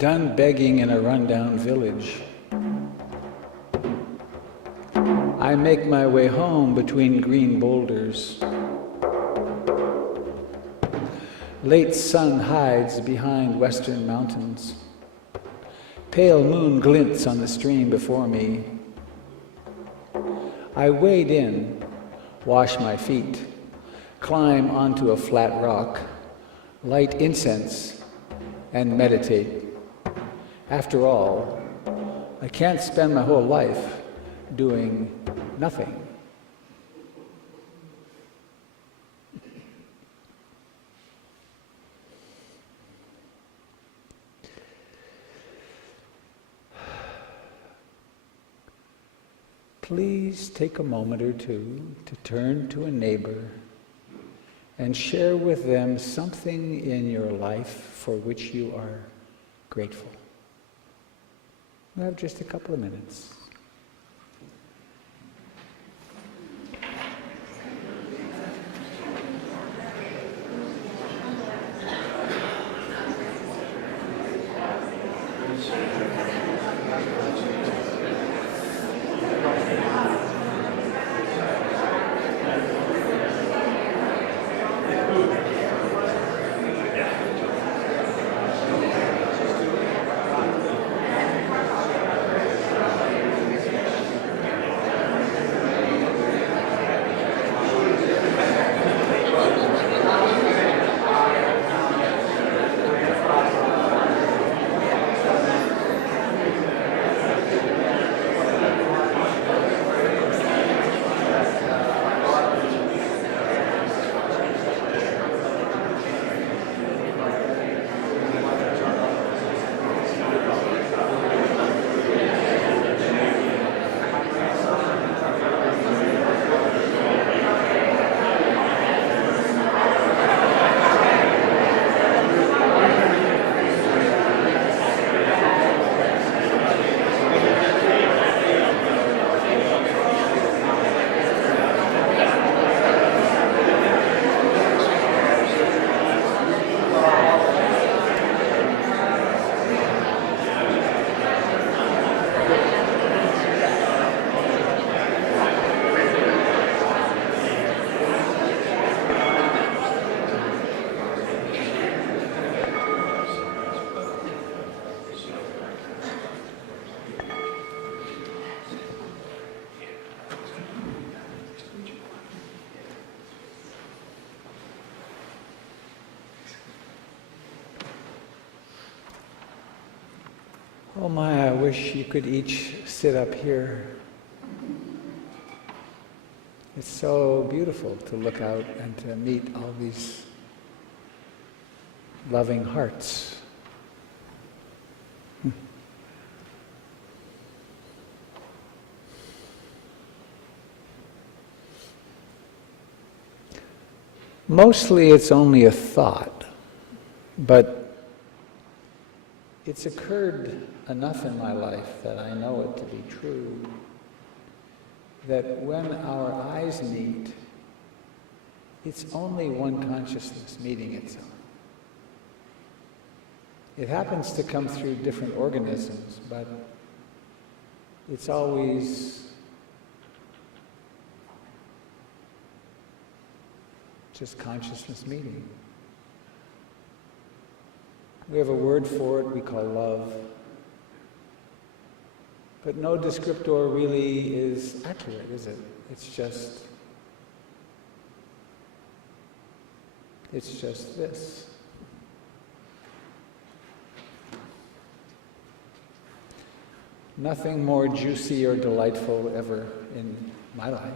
Done begging in a rundown village, I make my way home between green boulders. Late sun hides behind western mountains. Pale moon glints on the stream before me. I wade in, wash my feet, climb onto a flat rock, light incense, and meditate. After all, I can't spend my whole life doing nothing. Please take a moment or two to turn to a neighbor and share with them something in your life for which you are grateful. We have just a couple of minutes. Oh my, I wish you could each sit up here. It's so beautiful to look out and to meet all these loving hearts. Mostly it's only a thought, but it's occurred enough in my life that I know it to be true, that when our eyes meet, it's only one consciousness meeting itself. It happens to come through different organisms, but it's always just consciousness meeting. We have a word for it we call love. But no descriptor really is accurate, is it? It's just this. Nothing more juicy or delightful ever in my life.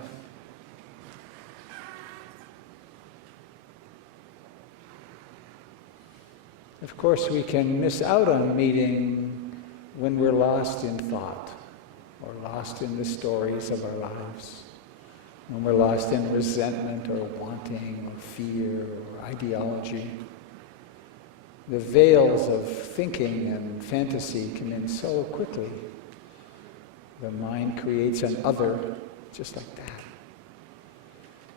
Of course, we can miss out on meeting when we're lost in thought, or lost in the stories of our lives, when we're lost in resentment or wanting or fear or ideology. The veils of thinking and fantasy come in so quickly. The mind creates an other just like that.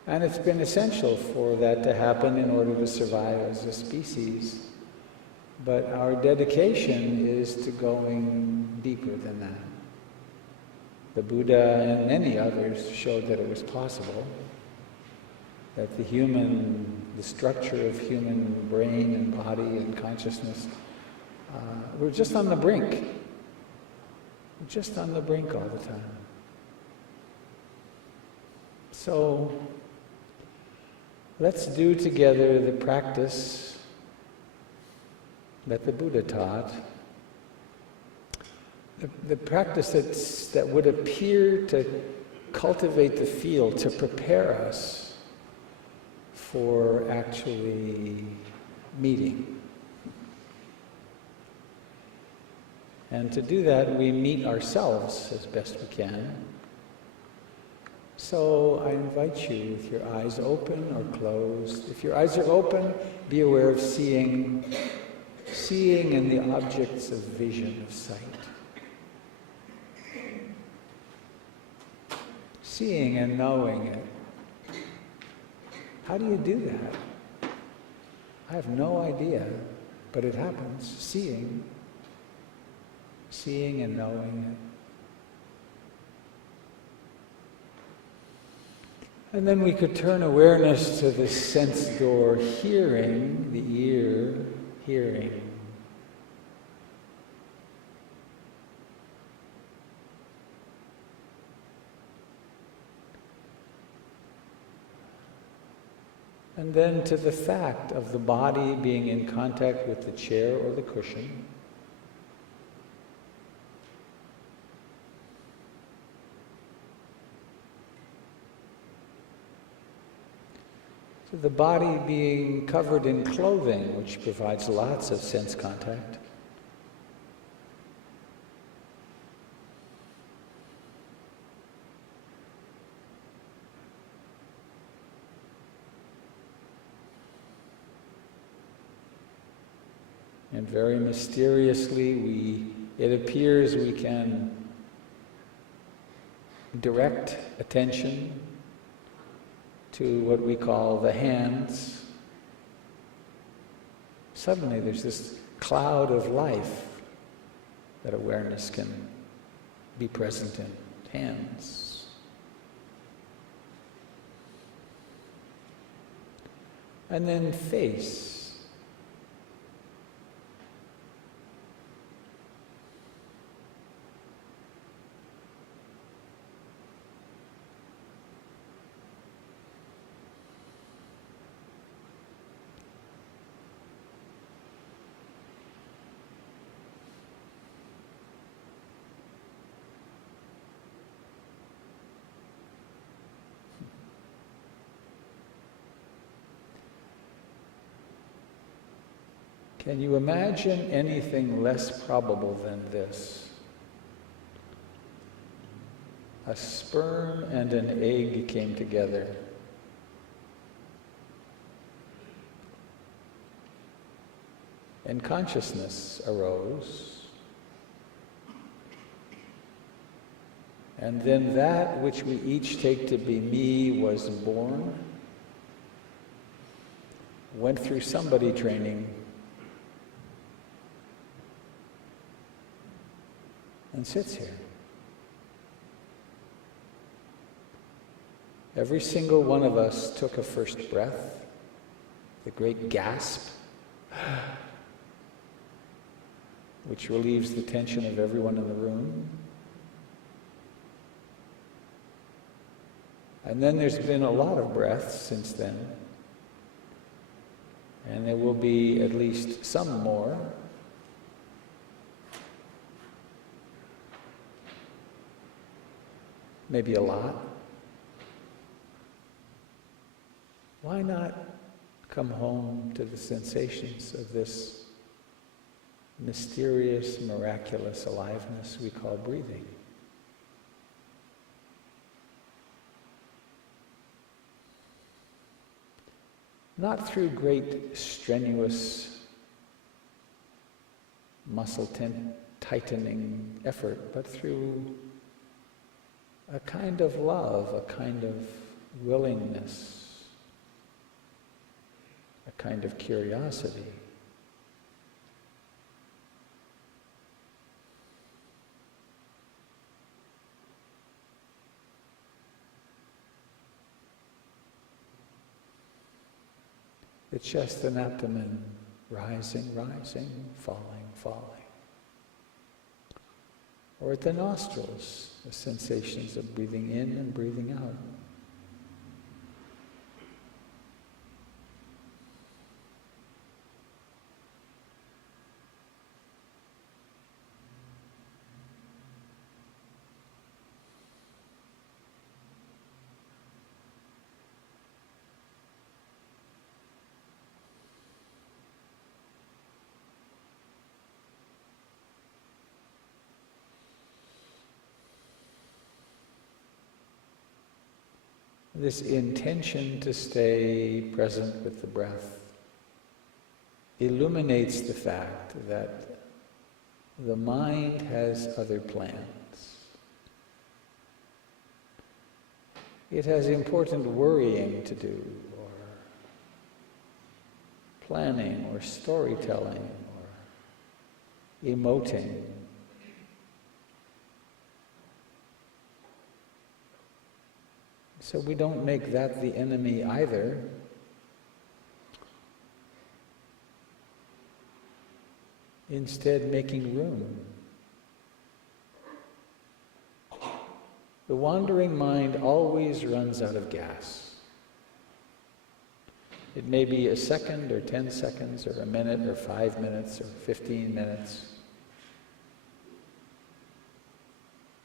And it's been essential for that to happen in order to survive as a species. But our dedication is to going deeper than that. The Buddha and many others showed that it was possible, that the structure of human brain and body and consciousness, we're just on the brink. We're just on the brink all the time. So, let's do together the practice that the Buddha taught, the practice that would appear to cultivate the field, to prepare us for actually meeting. And to do that, we meet ourselves as best we can. So I invite you, with your eyes open or closed. If your eyes are open, be aware of seeing in the objects of vision, of sight. Seeing and knowing it. How do you do that? I have no idea, but it happens. Seeing and knowing it. And then we could turn awareness to the sense door, hearing, the ear, hearing. And then to the fact of the body being in contact with the chair or the cushion. To the body being covered in clothing, which provides lots of sense contact. And very mysteriously, it appears we can direct attention to what we call the hands. Suddenly there's this cloud of life that awareness can be present in. Hands. And then face. Can you imagine anything less probable than this? A sperm and an egg came together. And consciousness arose. And then that which we each take to be me was born, went through somebody training, and sits here. Every single one of us took a first breath, the great gasp, which relieves the tension of everyone in the room. And then there's been a lot of breaths since then. And there will be at least some more. Maybe a lot. Why not come home to the sensations of this mysterious, miraculous aliveness we call breathing? Not through great, strenuous, muscle tightening effort, but through a kind of love, a kind of willingness, a kind of curiosity. the chest and abdomen, rising, rising, falling, falling. Or at the nostrils, the sensations of breathing in and breathing out. This intention to stay present with the breath illuminates the fact that the mind has other plans. It has important worrying to do, or planning, or storytelling, or emoting. So we don't make that the enemy either. Instead, making room. The wandering mind always runs out of gas. It may be a second, or 10 seconds, or a minute, or 5 minutes, or 15 minutes.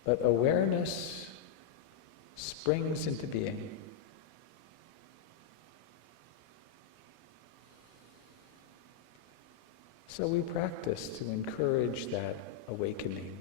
But awareness springs into being. So we practice to encourage that awakening.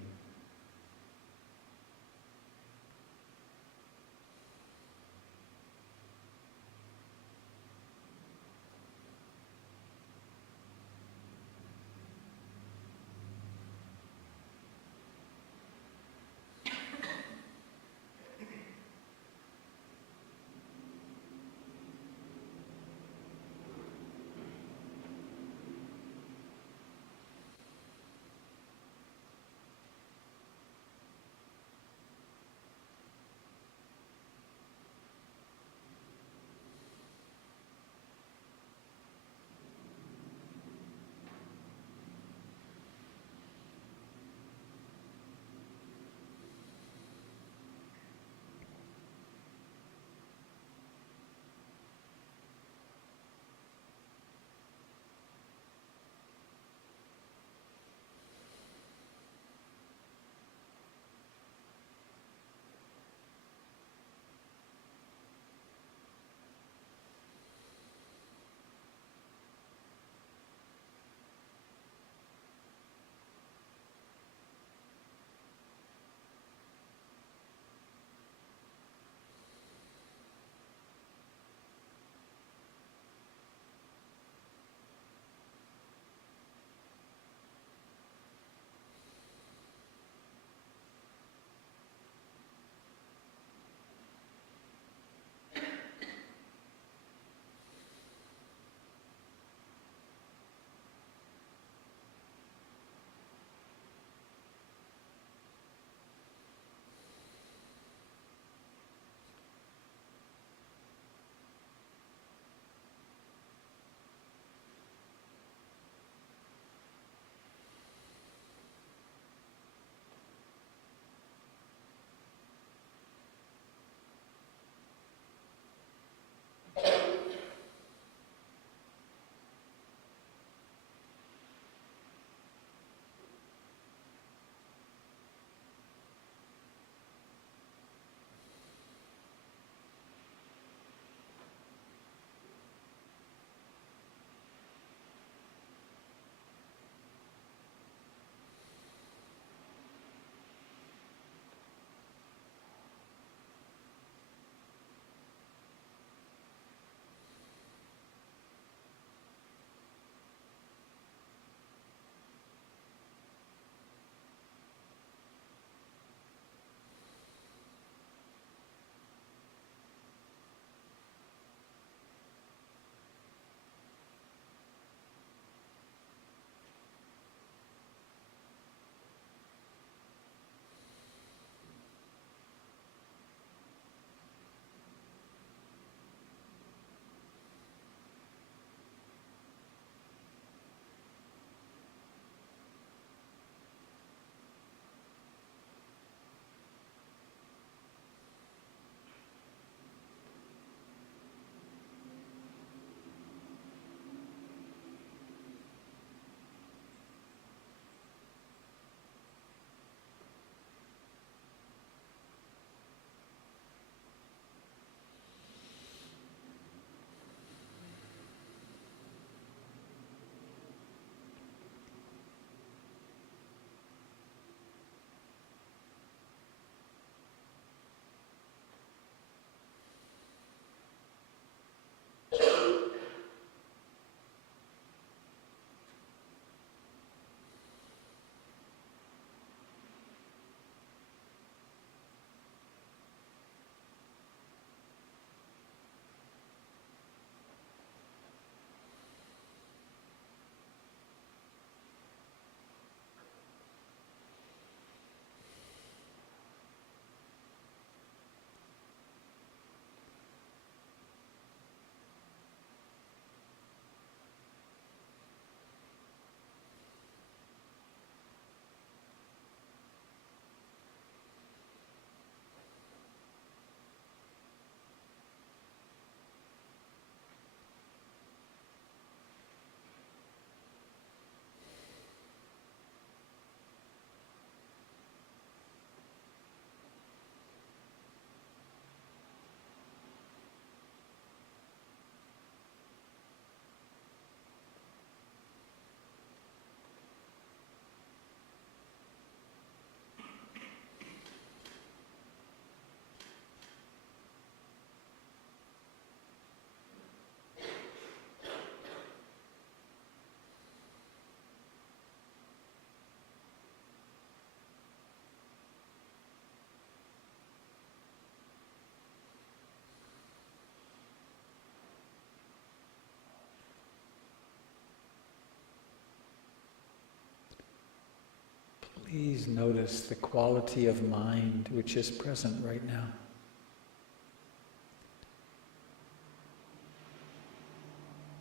Please notice the quality of mind which is present right now.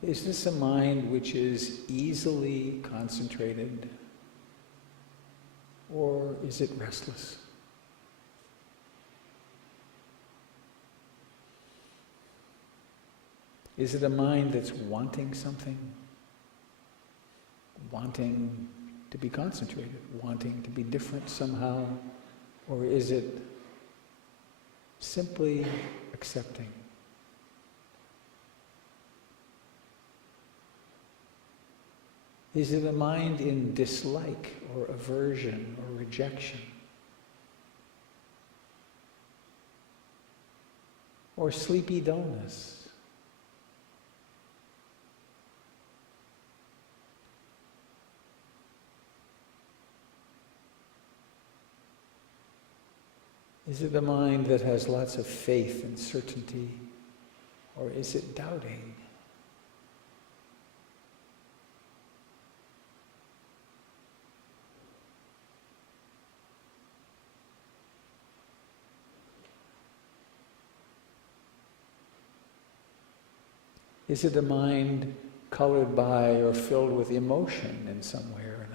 Is this a mind which is easily concentrated, or is it restless? Is it a mind that's wanting something? Wanting to be concentrated, wanting to be different somehow? Or is it simply accepting? Is it a mind in dislike or aversion or rejection? Or sleepy dullness? Is it a mind that has lots of faith and certainty, or is it doubting? Is it a mind colored by or filled with emotion in some way or another?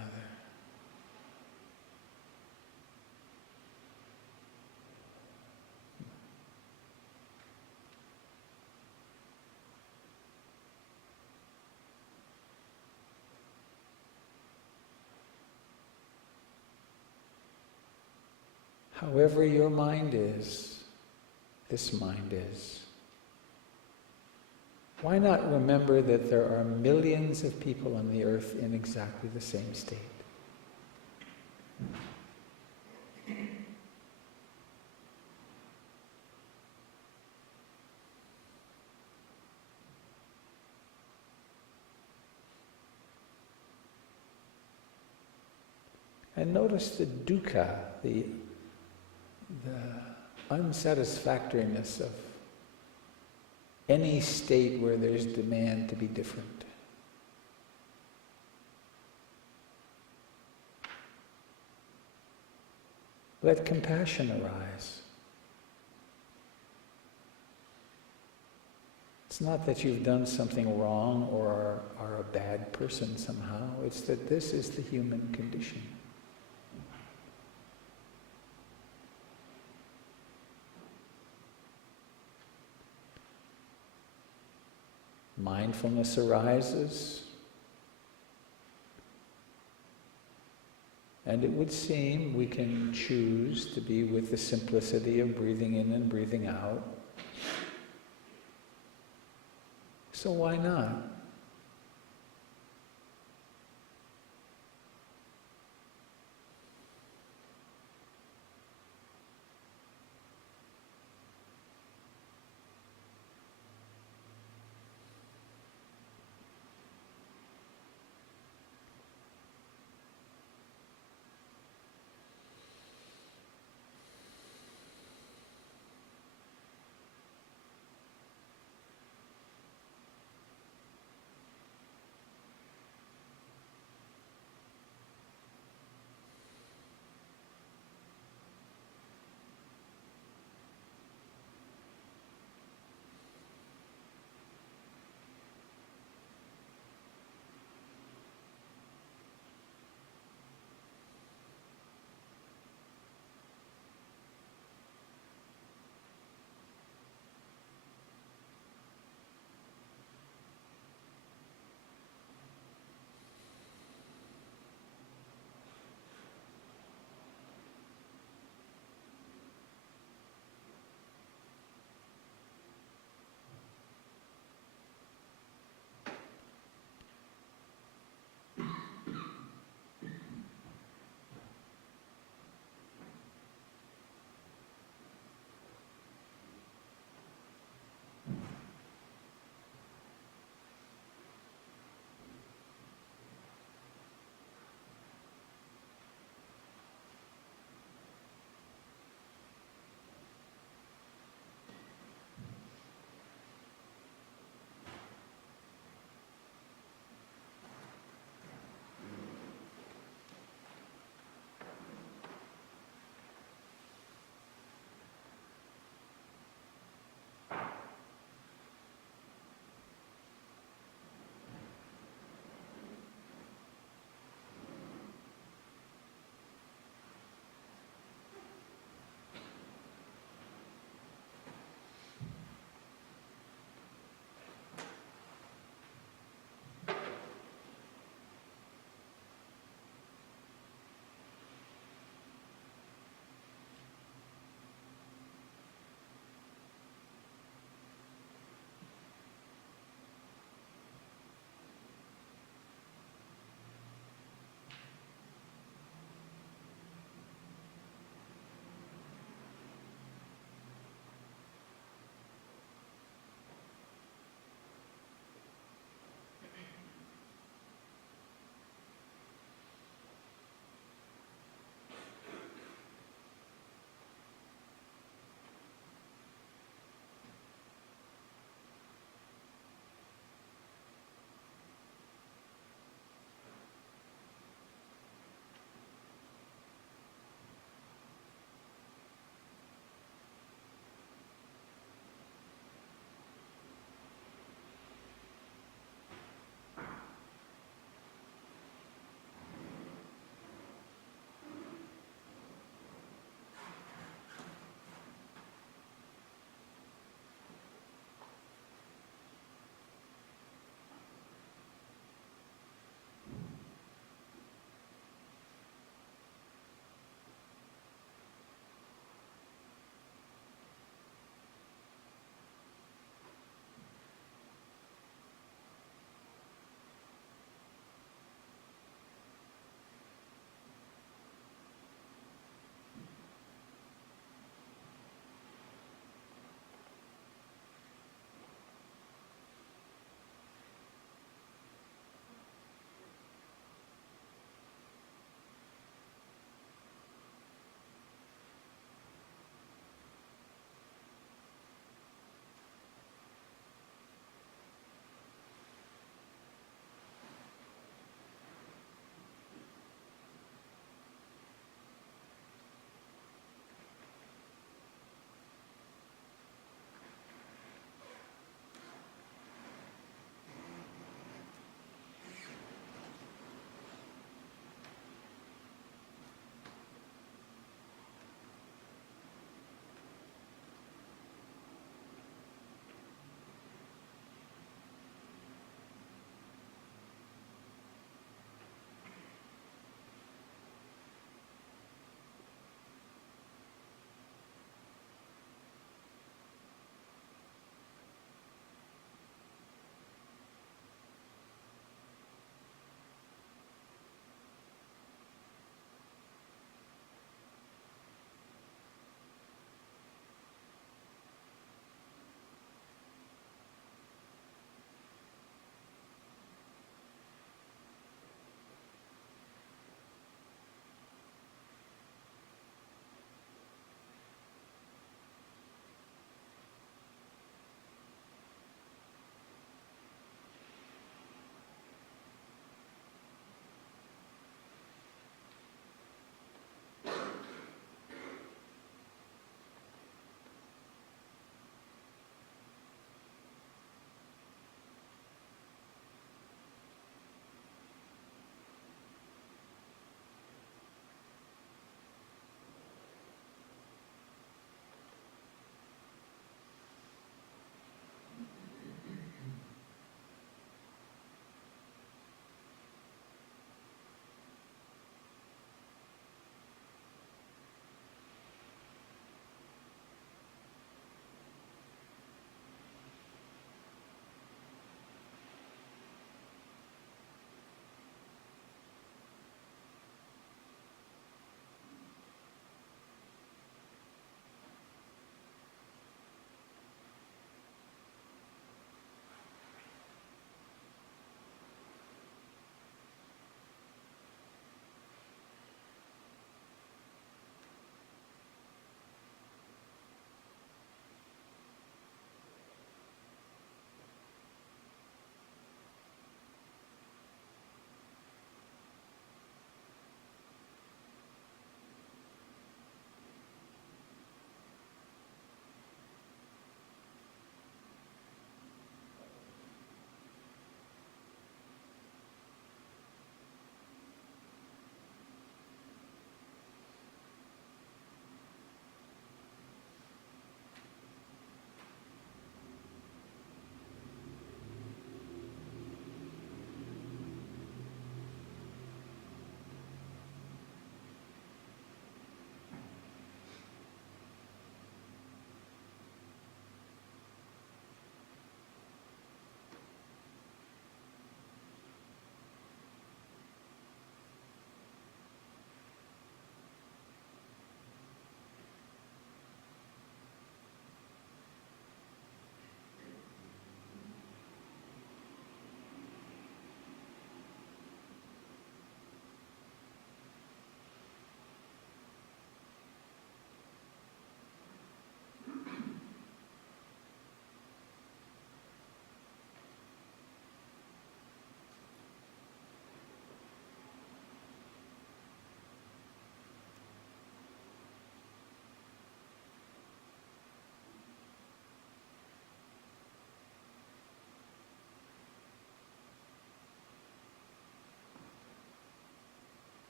However your mind is, this mind is. Why not remember that there are millions of people on the earth in exactly the same state? And notice the dukkha, the unsatisfactoriness of any state where there's demand to be different. Let compassion arise. It's not that you've done something wrong or are a bad person somehow. It's that this is the human condition. Mindfulness arises, and it would seem we can choose to be with the simplicity of breathing in and breathing out. So why not?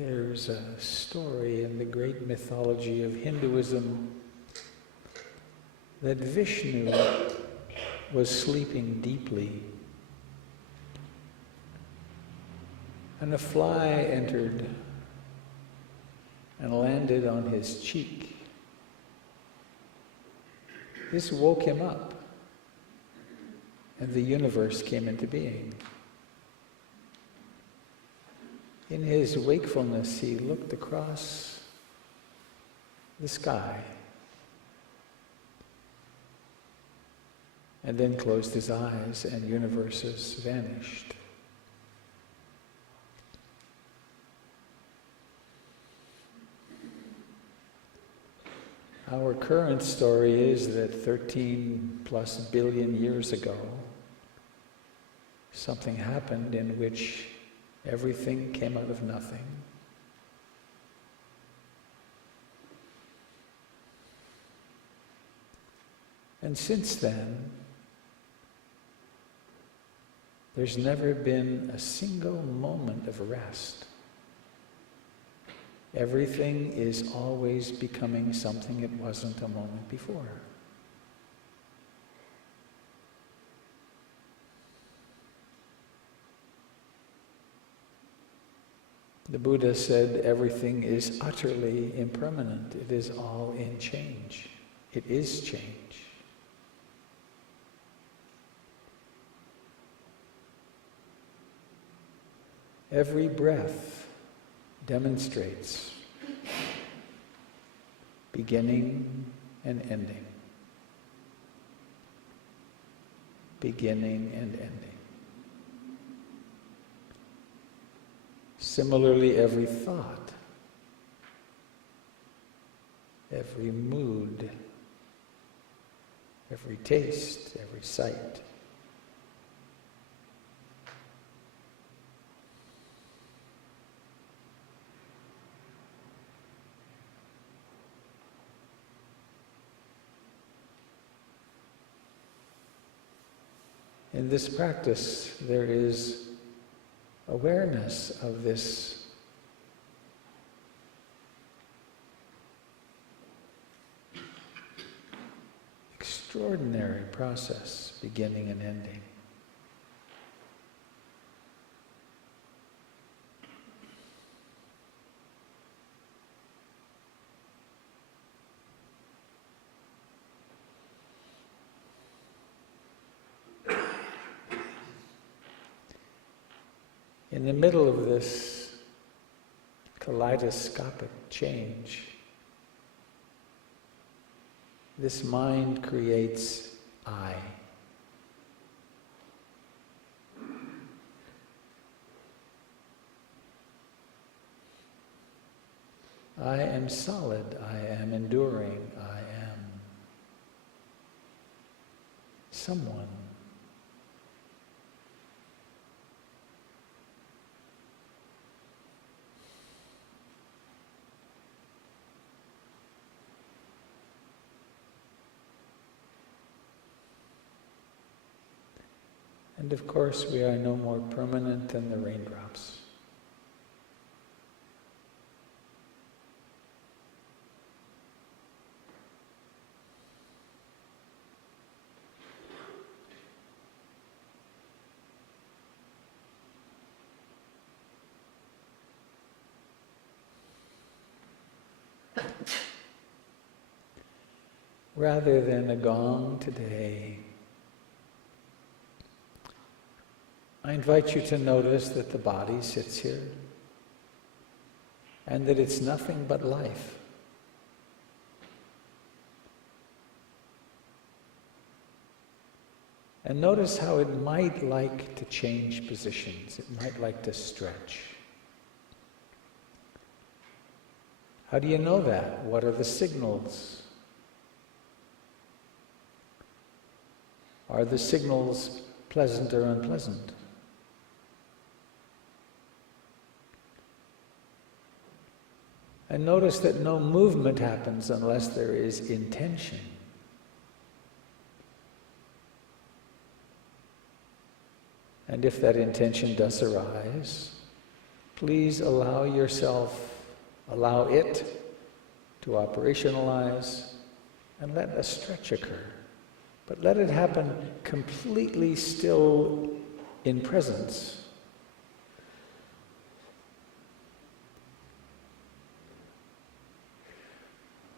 There's a story in the great mythology of Hinduism that Vishnu was sleeping deeply, and a fly entered and landed on his cheek. This woke him up, and the universe came into being. In his wakefulness, he looked across the sky and then closed his eyes, and universes vanished. Our current story is that 13 plus billion years ago, something happened in which everything came out of nothing. And since then, there's never been a single moment of rest. Everything is always becoming something it wasn't a moment before. The Buddha said everything is utterly impermanent. It is all in change. It is change. Every breath demonstrates beginning and ending. Beginning and ending. Similarly, every thought, every mood, every taste, every sight, in this practice, there is awareness of this extraordinary process, beginning and ending. In the middle of this kaleidoscopic change, this mind creates I. I am solid, I am enduring, I am someone. And of course, we are no more permanent than the raindrops. Rather than a gong today, I invite you to notice that the body sits here and that it's nothing but life. And notice how it might like to change positions. It might like to stretch. How do you know that? What are the signals? Are the signals pleasant or unpleasant? And notice that no movement happens unless there is intention. And if that intention does arise, please allow yourself, allow it to operationalize, and let a stretch occur. But let it happen completely still in presence.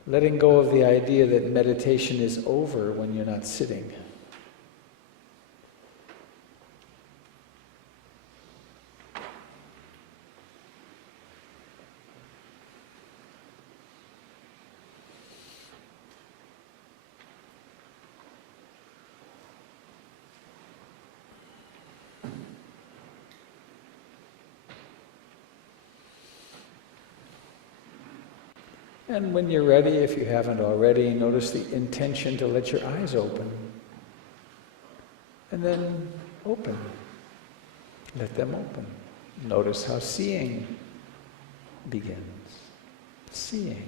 Letting go of the idea that meditation is over when you're not sitting. And when you're ready, if you haven't already, notice the intention to let your eyes open. And then open. Let them open. Notice how seeing begins. Seeing.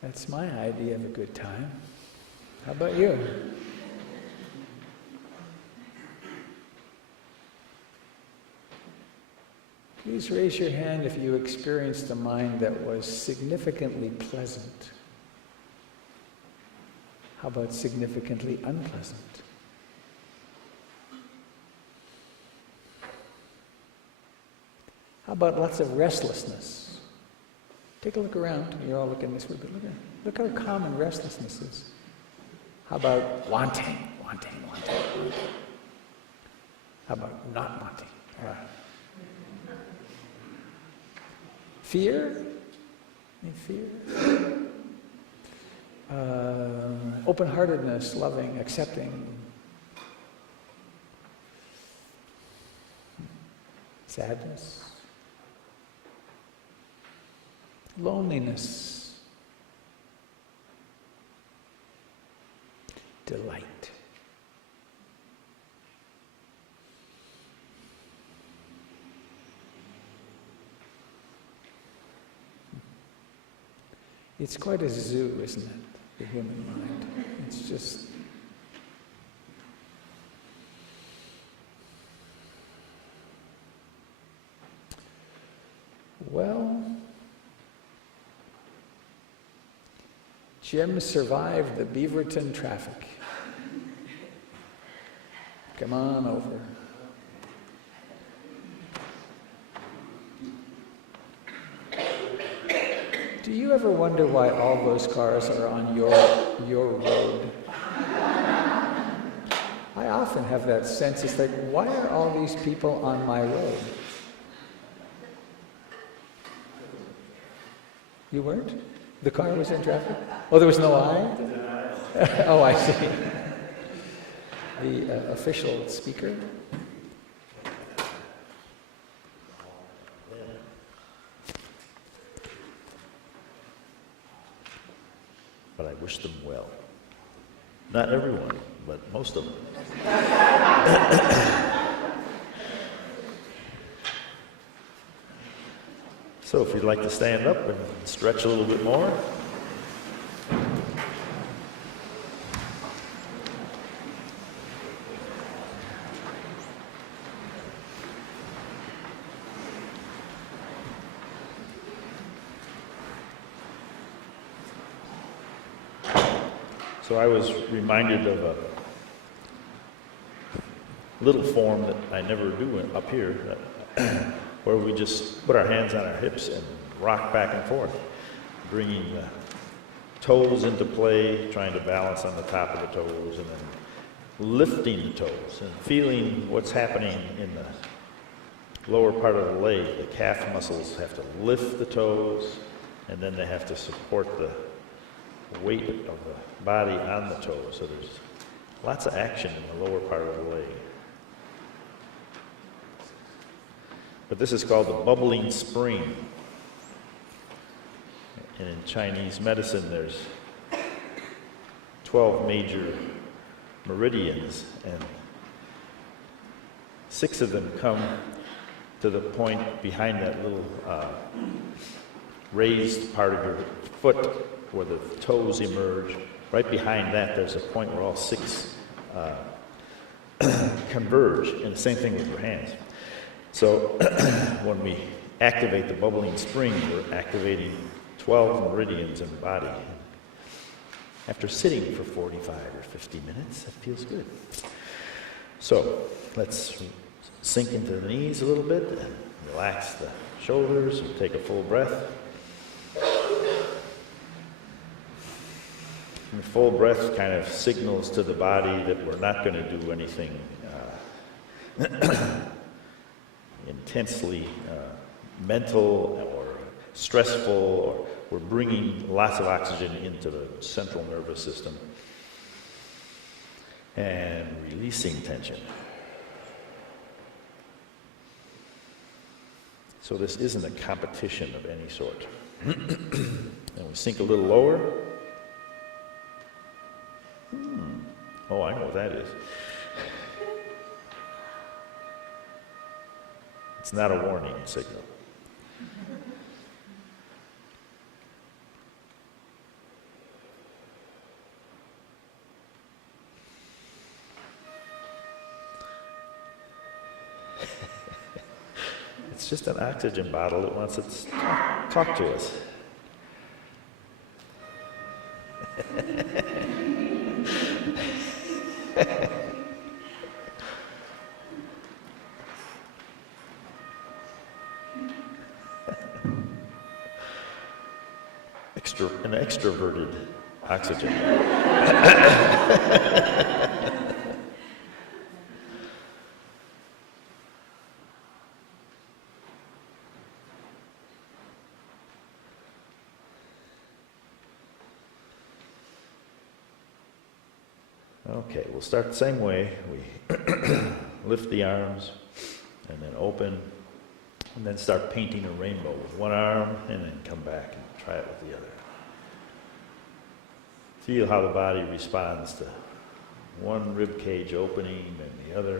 That's my idea of a good time. How about you? Please raise your hand if you experienced a mind that was significantly pleasant. How about significantly unpleasant? How about lots of restlessness? Take a look around. You're all looking this way, but look how common restlessness is. How about wanting? How about not wanting? Fear? Any fear? Open-heartedness, loving, accepting. Sadness. Loneliness. Delight. It's quite a zoo, isn't it? The human mind. It's just... Well, Jim survived the Beaverton traffic. Come on over. Do you ever wonder why all those cars are on your road? I often have that sense. It's like, why are all these people on my road? You weren't? The car was in traffic? Oh, there was no I? Oh, I see. The official speaker. But I wish them well. Not everyone, but most of them. So if you'd like to stand up and stretch a little bit more. So I was reminded of a little form that I never do up here, where we just put our hands on our hips and rock back and forth, bringing the toes into play, trying to balance on the top of the toes, and then lifting the toes and feeling what's happening in the lower part of the leg. The calf muscles have to lift the toes, and then they have to support the weight of the body on the toes, so there's lots of action in the lower part of the leg. But this is called the bubbling spring. And in Chinese medicine, there's 12 major meridians, and 6 of them come to the point behind that little raised part of your foot where the toes emerge. Right behind that, there's a point where all 6 converge, and the same thing with your hands. So when we activate the bubbling spring, we're activating 12 meridians in the body. After sitting for 45 or 50 minutes, that feels good. So let's sink into the knees a little bit and relax the shoulders and take a full breath. And the full breath kind of signals to the body that we're not going to do anything intensely mental or stressful, or we're bringing lots of oxygen into the central nervous system and releasing tension. So this isn't a competition of any sort. And we sink a little lower. Oh, I know what that is. It's not a warning signal. It's just an oxygen bottle that wants to talk to us. An extroverted oxygen. Okay, we'll start the same way. We lift the arms and then open, and then start painting a rainbow with one arm, and then come back and try it with the other. Feel how the body responds to one rib cage opening and the other.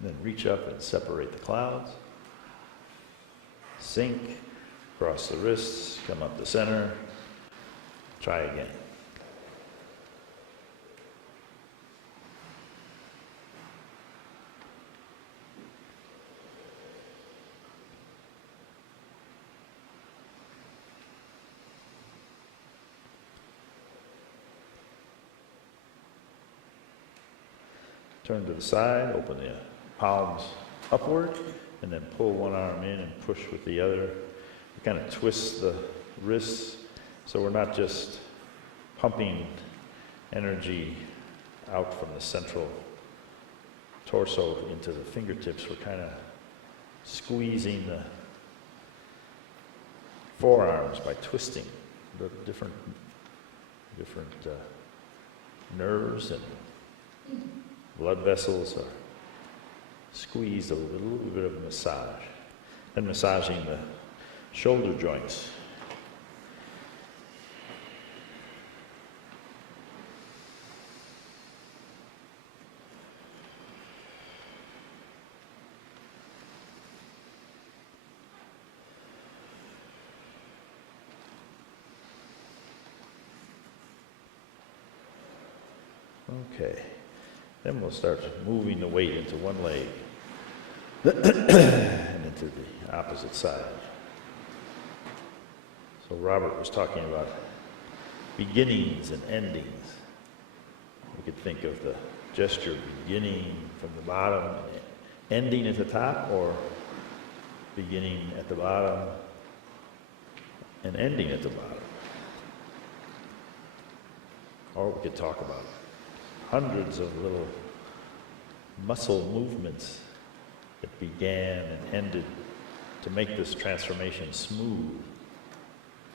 And then reach up and separate the clouds. Sink, cross the wrists, come up the center. Try again. Turn to the side, open the palms upward, and then pull one arm in and push with the other. We kind of twist the wrists so we're not just pumping energy out from the central torso into the fingertips. We're kind of squeezing the forearms by twisting the different nerves and blood vessels are squeezed a little bit of massage. Then massaging the shoulder joints. Okay. Then we'll start moving the weight into one leg and into the opposite side. So Robert was talking about beginnings and endings. We could think of the gesture beginning from the bottom and ending at the top, or beginning at the bottom and ending at the bottom. Or we could talk about hundreds of little muscle movements that began and ended to make this transformation smooth.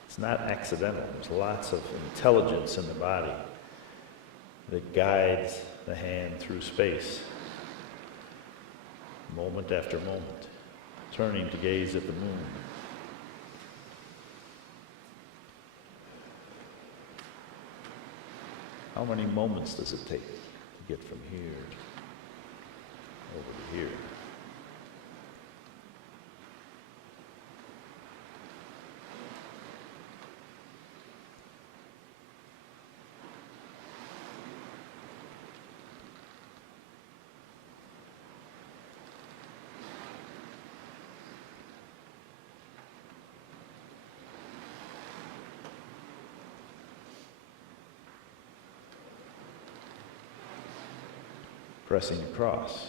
It's not accidental. There's lots of intelligence in the body that guides the hand through space, moment after moment, turning to gaze at the moon. How many moments does it take to get from here over to here? Pressing across,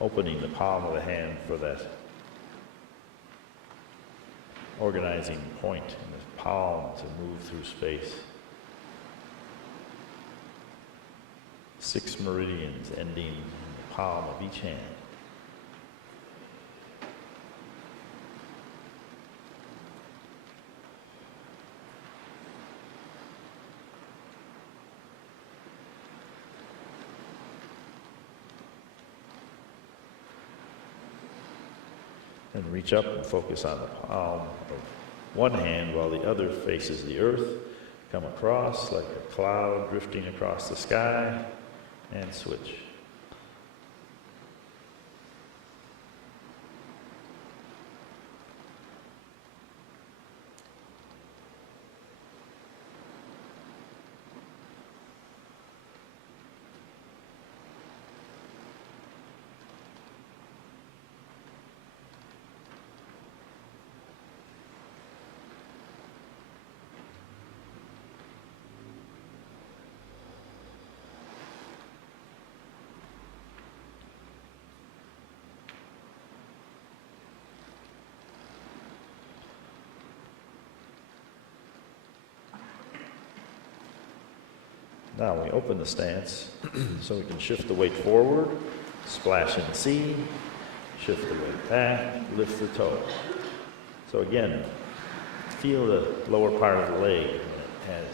opening the palm of the hand for that organizing point in the palm to move through space. 6 meridians ending in the palm of each hand. And reach up and focus on the palm of one hand while the other faces the earth. Come across like a cloud drifting across the sky and switch. Now we open the stance so we can shift the weight forward, splash in the sea, shift the weight back, lift the toe. So again, feel the lower part of the leg. It has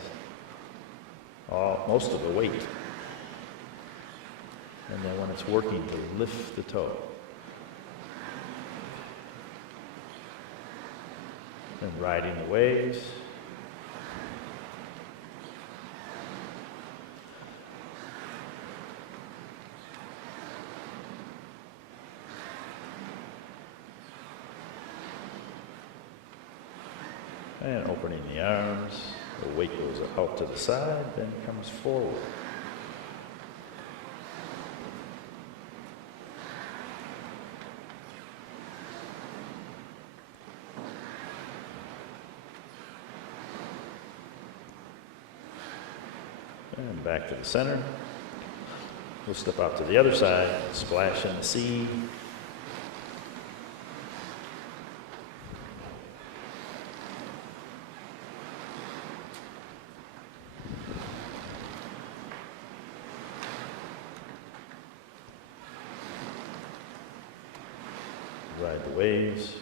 most of the weight. And then when it's working to lift the toe. And riding the waves. And opening the arms, the weight goes out to the side, then comes forward. And back to the center. We'll step out to the other side, splash in the sea. Ride the waves.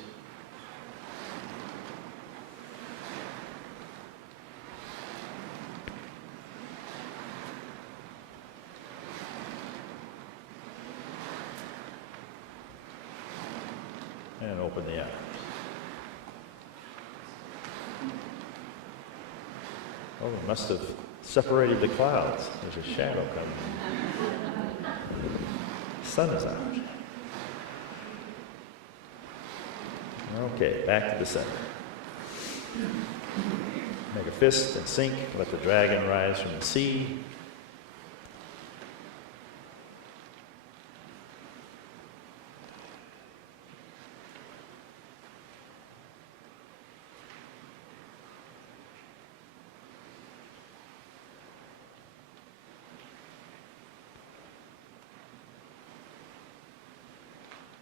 And open the arms. Oh, we must have separated the clouds. There's a shadow coming. The sun is out. Okay, back to the center. Make a fist and sink. Let the dragon rise from the sea.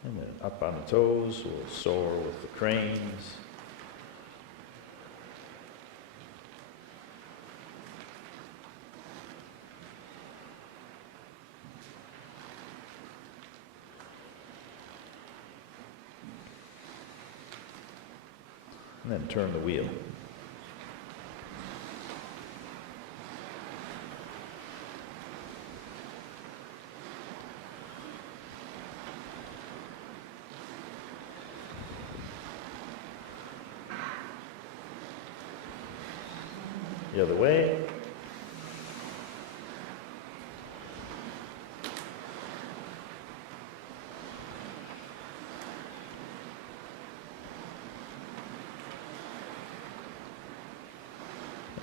And then up on the toes, we'll soar with the cranes. And then turn the wheel. The other way.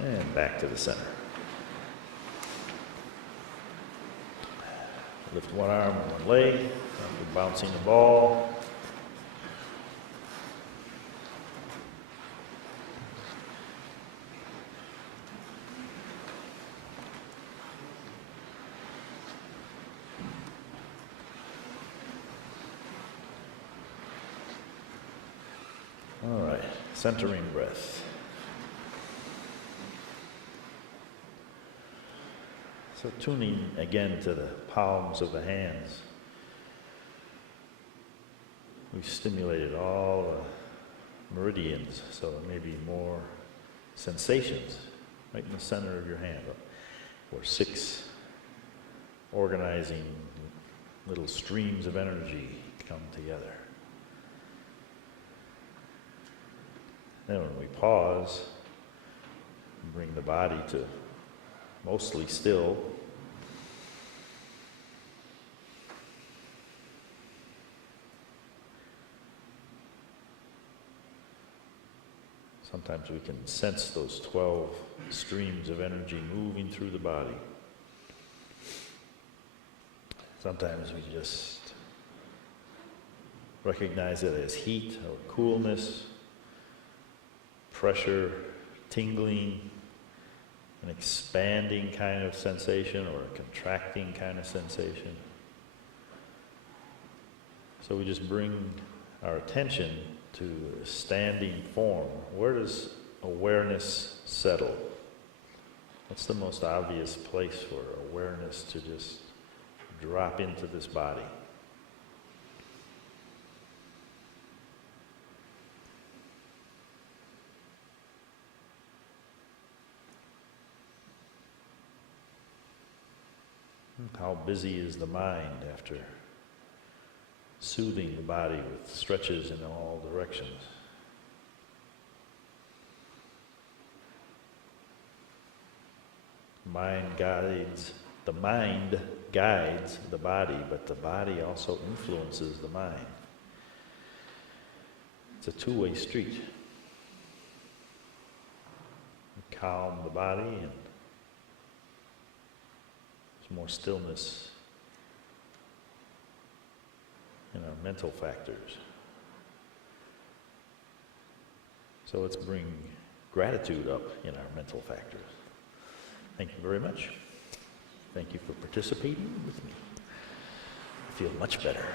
And back to the center. Lift one arm and one leg, bouncing the ball. All right, centering breath. So tuning again to the palms of the hands. We've stimulated all the meridians, so there may be more sensations right in the center of your hand, or 6 organizing little streams of energy come together. Then when we pause, bring the body to mostly still. Sometimes we can sense those 12 streams of energy moving through the body. Sometimes we just recognize it as heat or coolness, pressure, tingling, an expanding kind of sensation or a contracting kind of sensation. So we just bring our attention to a standing form. Where does awareness settle? What's the most obvious place for awareness to just drop into this body? How busy is the mind after soothing the body with stretches in all directions? The mind guides the body, but the body also influences the mind. It's a two-way street. You calm the body and more stillness in our mental factors. So let's bring gratitude up in our mental factors. Thank you very much. Thank you for participating with me. I feel much better.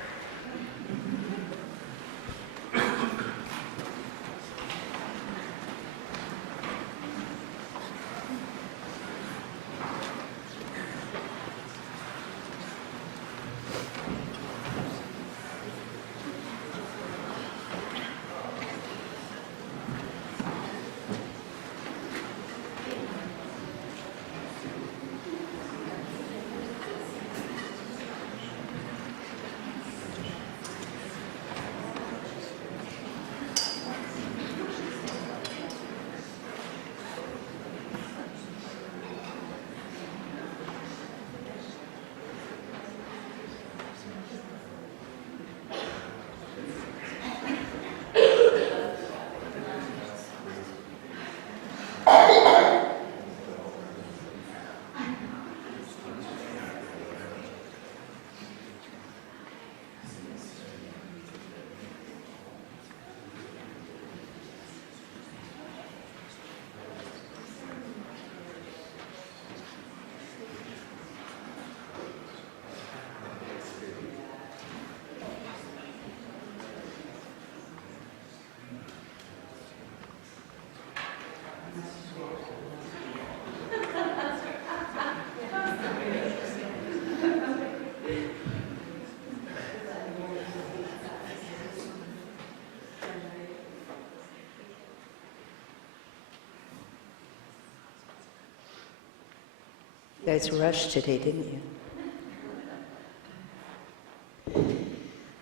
You guys rushed today, didn't you?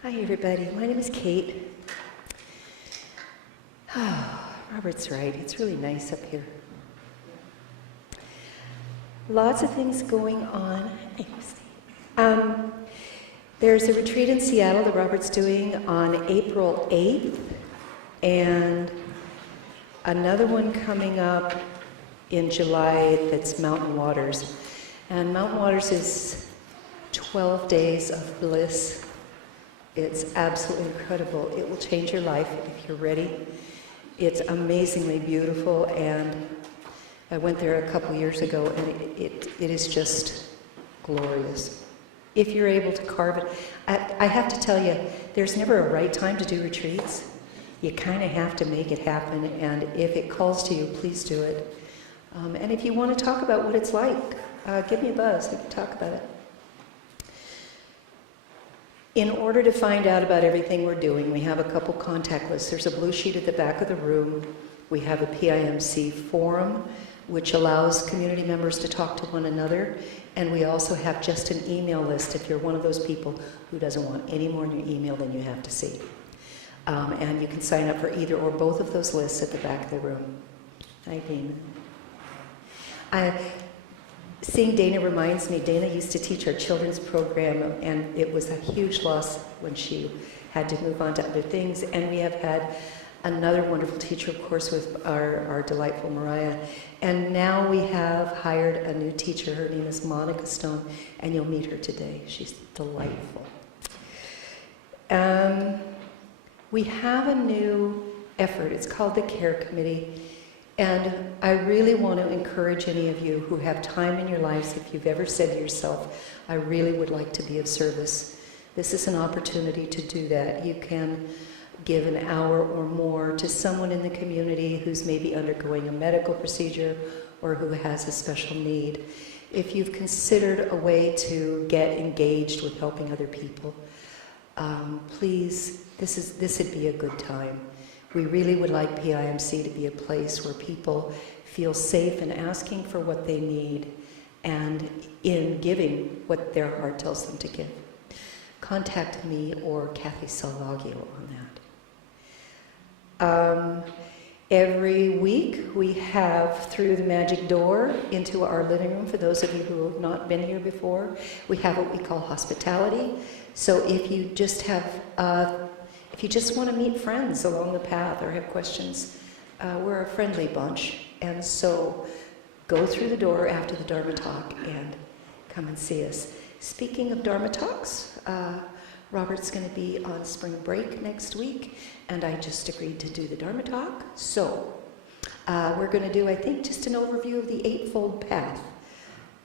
Hi, everybody. My name is Kate. Robert's right. It's really nice up here. Lots of things going on. There's a retreat in Seattle that Robert's doing on April 8th, and another one coming up in July that's Mountain Waters. And Mountain Waters is 12 days of bliss. It's absolutely incredible. It will change your life if you're ready. It's amazingly beautiful, and I went there a couple years ago, and it is just glorious. If you're able to carve it. I have to tell you, there's never a right time to do retreats. You kind of have to make it happen, and if it calls to you, please do it. And if you want to talk about what it's like, give me a buzz. We can talk about it. In order to find out about everything we're doing, we have a couple contact lists. There's a blue sheet at the back of the room. We have a PIMC forum, which allows community members to talk to one another. And we also have just an email list if you're one of those people who doesn't want any more in your email than you have to see. And you can sign up for either or both of those lists at the back of the room. Hi, Dana. Seeing Dana reminds me, Dana used to teach our children's program, and it was a huge loss when she had to move on to other things. And we have had another wonderful teacher, of course, with our delightful Mariah. And now we have hired a new teacher. Her name is Monica Stone, and you'll meet her today. She's delightful. We have a new effort. It's called the Care Committee. And I really want to encourage any of you who have time in your lives, if you've ever said to yourself, I really would like to be of service. This is an opportunity to do that. You can give an hour or more to someone in the community who's maybe undergoing a medical procedure or who has a special need. If you've considered a way to get engaged with helping other people, please, this would be a good time. We really would like PIMC to be a place where people feel safe in asking for what they need and in giving what their heart tells them to give. Contact me or Kathy Salvaggio on that. Every week we have, through the magic door into our living room, for those of you who have not been here before, we have what we call hospitality. So if you just have if you just want to meet friends along the path or have questions, we're a friendly bunch. And so go through the door after the Dharma talk and come and see us. Speaking of Dharma talks, Robert's going to be on spring break next week, and I just agreed to do the Dharma talk. So we're going to do, I think, just an overview of the Eightfold Path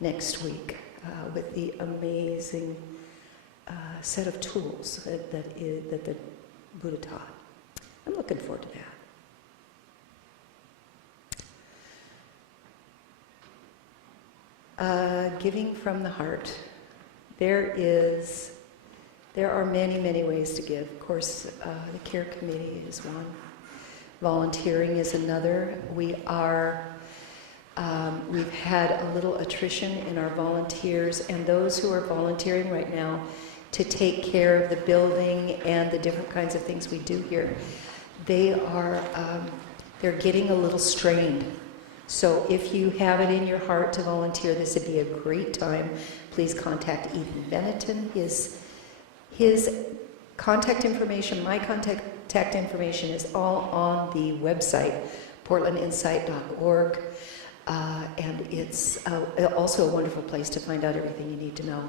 next week with the amazing set of tools that the Buddha taught. I'm looking forward to that. Giving from the heart. There are many, many ways to give. Of course, the Care Committee is one. Volunteering is another. We've had a little attrition in our volunteers, and those who are volunteering right now to take care of the building and the different kinds of things we do here, they're getting a little strained. So if you have it in your heart to volunteer, this would be a great time. Please contact Ethan Benetton. His contact information, my contact information is all on the website, portlandinsight.org, and it's also a wonderful place to find out everything you need to know.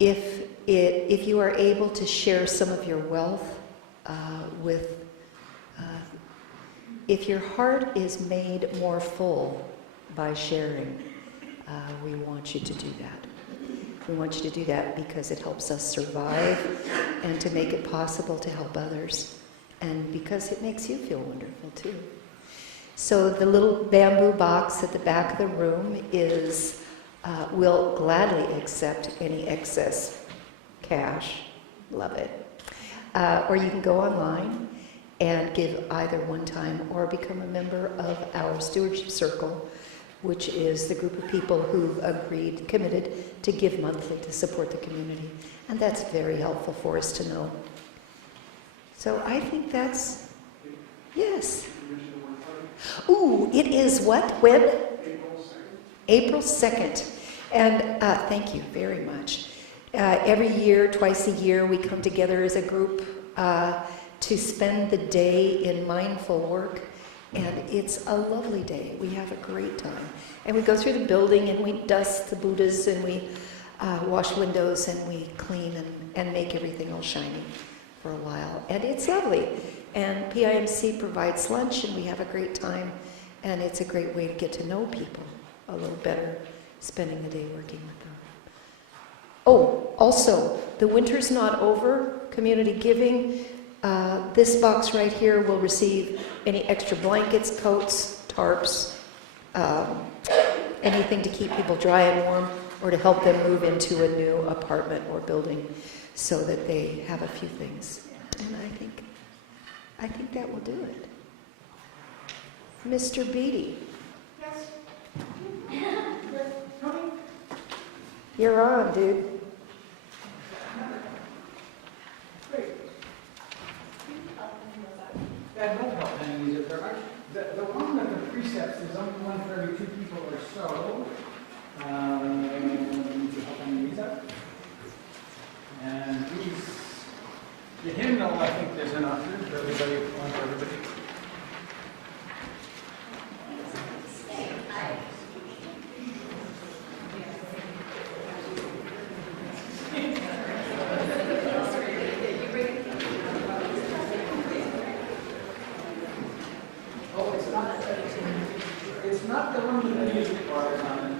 If you are able to share some of your wealth if your heart is made more full by sharing, we want you to do that. We want you to do that because it helps us survive and to make it possible to help others, and because it makes you feel wonderful too. So the little bamboo box at the back of the room will gladly accept any excess cash. Love it. Or you can go online and give either one time or become a member of our stewardship circle, which is the group of people who've agreed, committed to give monthly to support the community. And that's very helpful for us to know. So I think that's, yes. Ooh, it is what? When? April 2nd. And thank you very much. Every year, twice a year, we come together as a group to spend the day in mindful work. And it's a lovely day. We have a great time. And we go through the building and we dust the Buddhas and we wash windows and we clean and make everything all shiny for a while. And it's lovely. And PIMC provides lunch and we have a great time. And it's a great way to get to know people a little better, spending the day working with them. Oh, also, the winter's not over. Community giving. This box right here will receive any extra blankets, coats, tarps, anything to keep people dry and warm or to help them move into a new apartment or building so that they have a few things. And I think that will do it. Mr. Beatty. Yes. You're on, dude. That won't help any of it. The one with the precepts is only one for every 2 people or so. To help any these up. And these, the hymnal, I think there's enough for everybody, one for everybody. It's not the one with the music bars on it.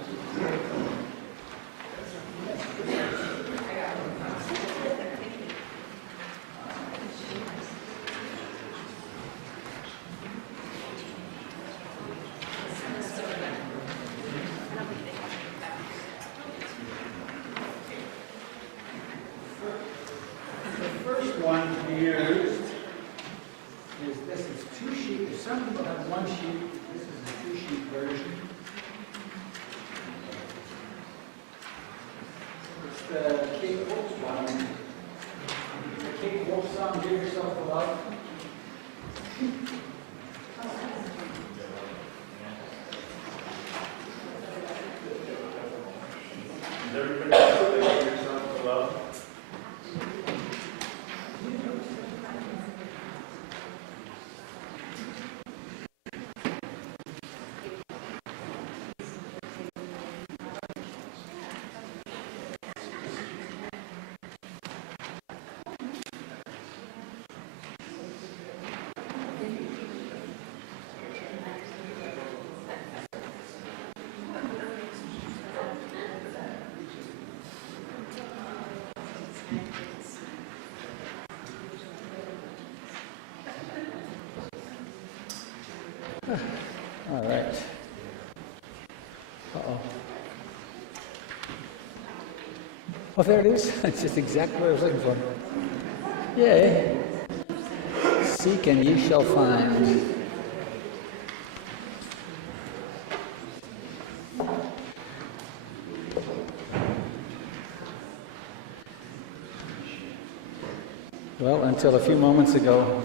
The first one to be used is this is 2 sheets. If some people have 1 sheet, this is a 2-sheet version. It's the Kate Wolf one. The Kate Wolf song, Give Yourself a Love. All right. Uh-oh. Oh, there it is. It's just exactly what I was looking for. Yay. Seek and ye shall find. Well, until a few moments ago,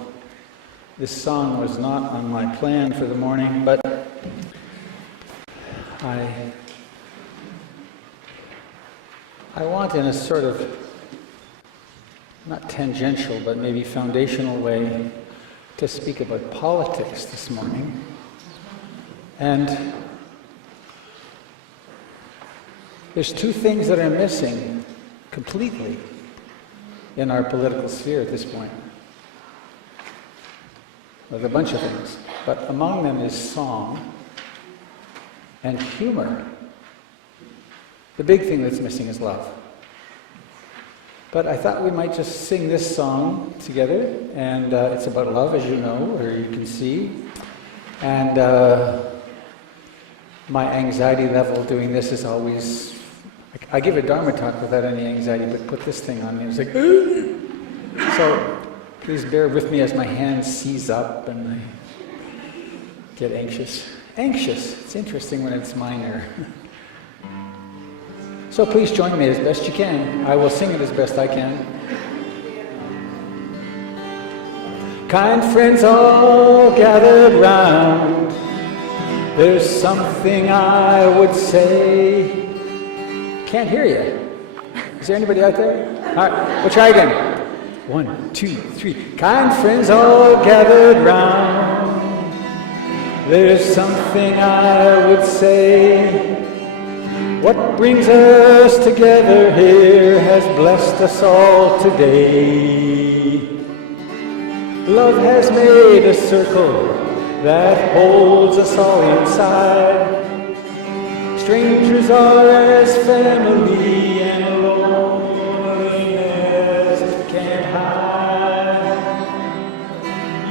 this song was not on my plan for the morning, but I want in a sort of, not tangential, but maybe foundational way to speak about politics this morning. And there's 2 things that are missing completely in our political sphere at this point. There's a bunch of things, but among them is song and humor. The big thing that's missing is love. But I thought we might just sing this song together, and it's about love, as you know, or you can see. And my anxiety level doing this is always, I give a Dharma talk without any anxiety, but put this thing on me, it's like, so please bear with me as my hand seize up and I get anxious. anxious. It's interesting when it's minor. So please join me as best you can. I will sing it as best I can. Kind friends all gathered round, there's something I would say. Can't hear you. Is there anybody out there? All right, we'll try again. 1, 2, 3. Kind friends all gathered round, there's something I would say. What brings us together here has blessed us all today. Love has made a circle that holds us all inside. Strangers are as family and loneliness can't hide.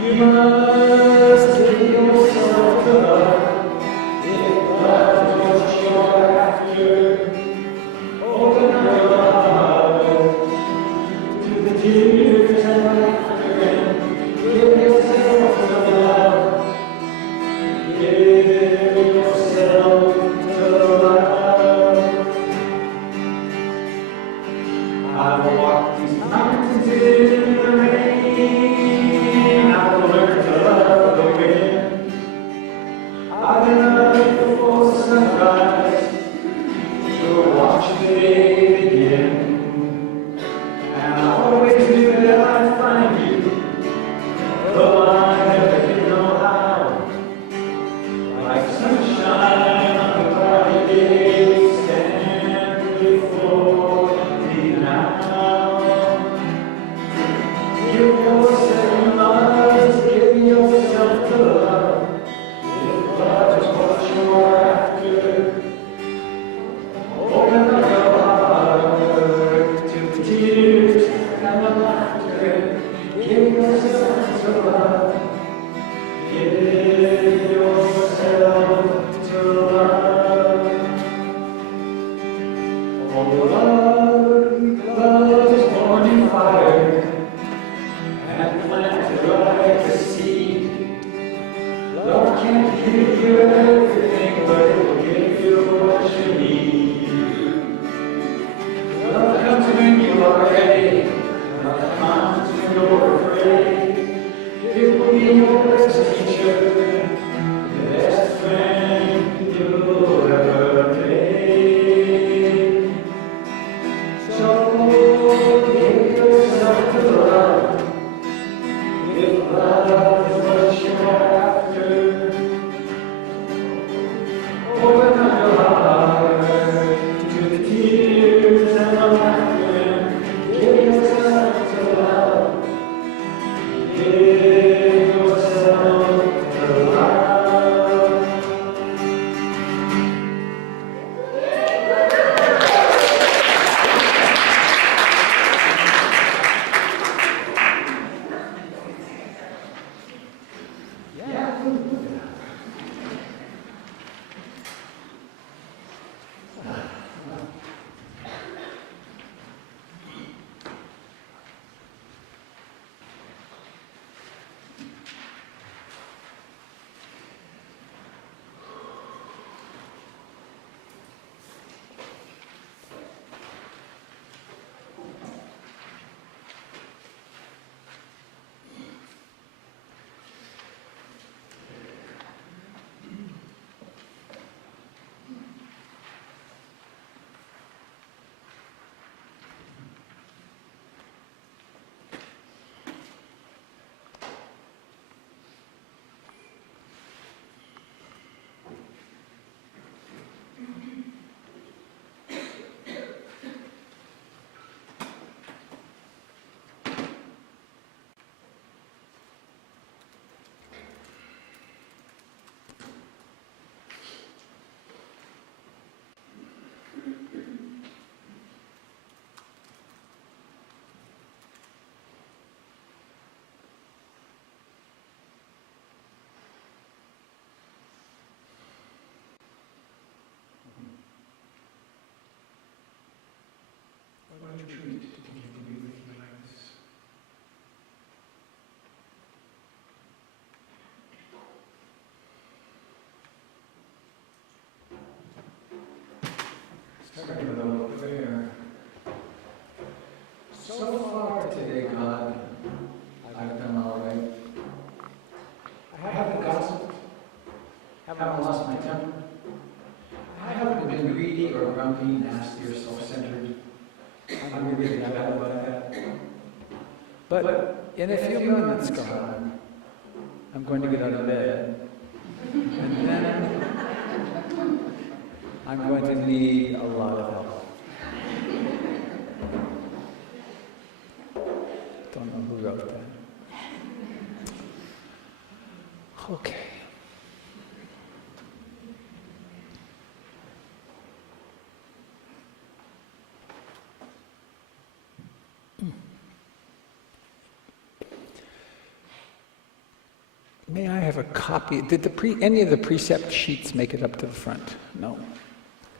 You must give yourself to love. If love is what you're after, open your heart to the tears and laughter and give yourself to love. Give yourself to love. I will walk these mountains in the rain. I will learn to love the wind. I've been up before sunrise to watch the day begin. And I always knew that I'd find you, though I never did know how. Like sunshine on a cloudy day, stand before me now. Give yourself love, give yourself to love. If love is what you're after, open up your heart to the tears and the laughter. Give yourself to love. Give yourself to love. Oh, love is born in fire and planted like a seed. Love can't give you everything, but it will give you what you need. Love comes when you are ready. Love comes when you're afraid. It will be your best teacher, the best friend you'll ever make. So give yourself to love. If love is what you're after, open up your heart to the tears and the laughter. Give yourself to love. Give yourself to love. around being nasty or self-centered. I'm really glad about that. But in a few minutes, God, I'm going to get out of bed. And then I'm going to need a lot of help. Don't know who wrote that. Okay. May I have a copy? Did any of the precept sheets make it up to the front? No.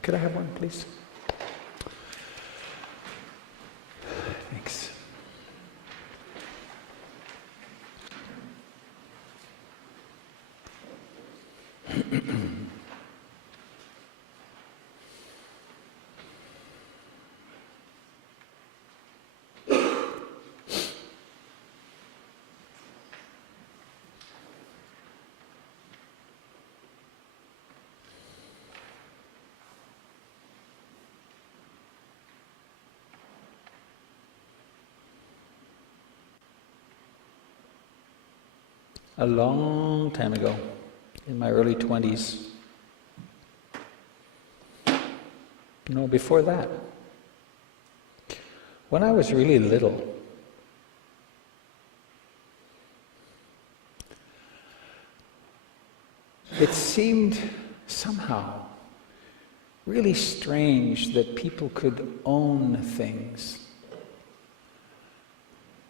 Could I have one, please? Thanks. A long time ago, in my early 20s. No, before that. When I was really little, it seemed somehow really strange that people could own things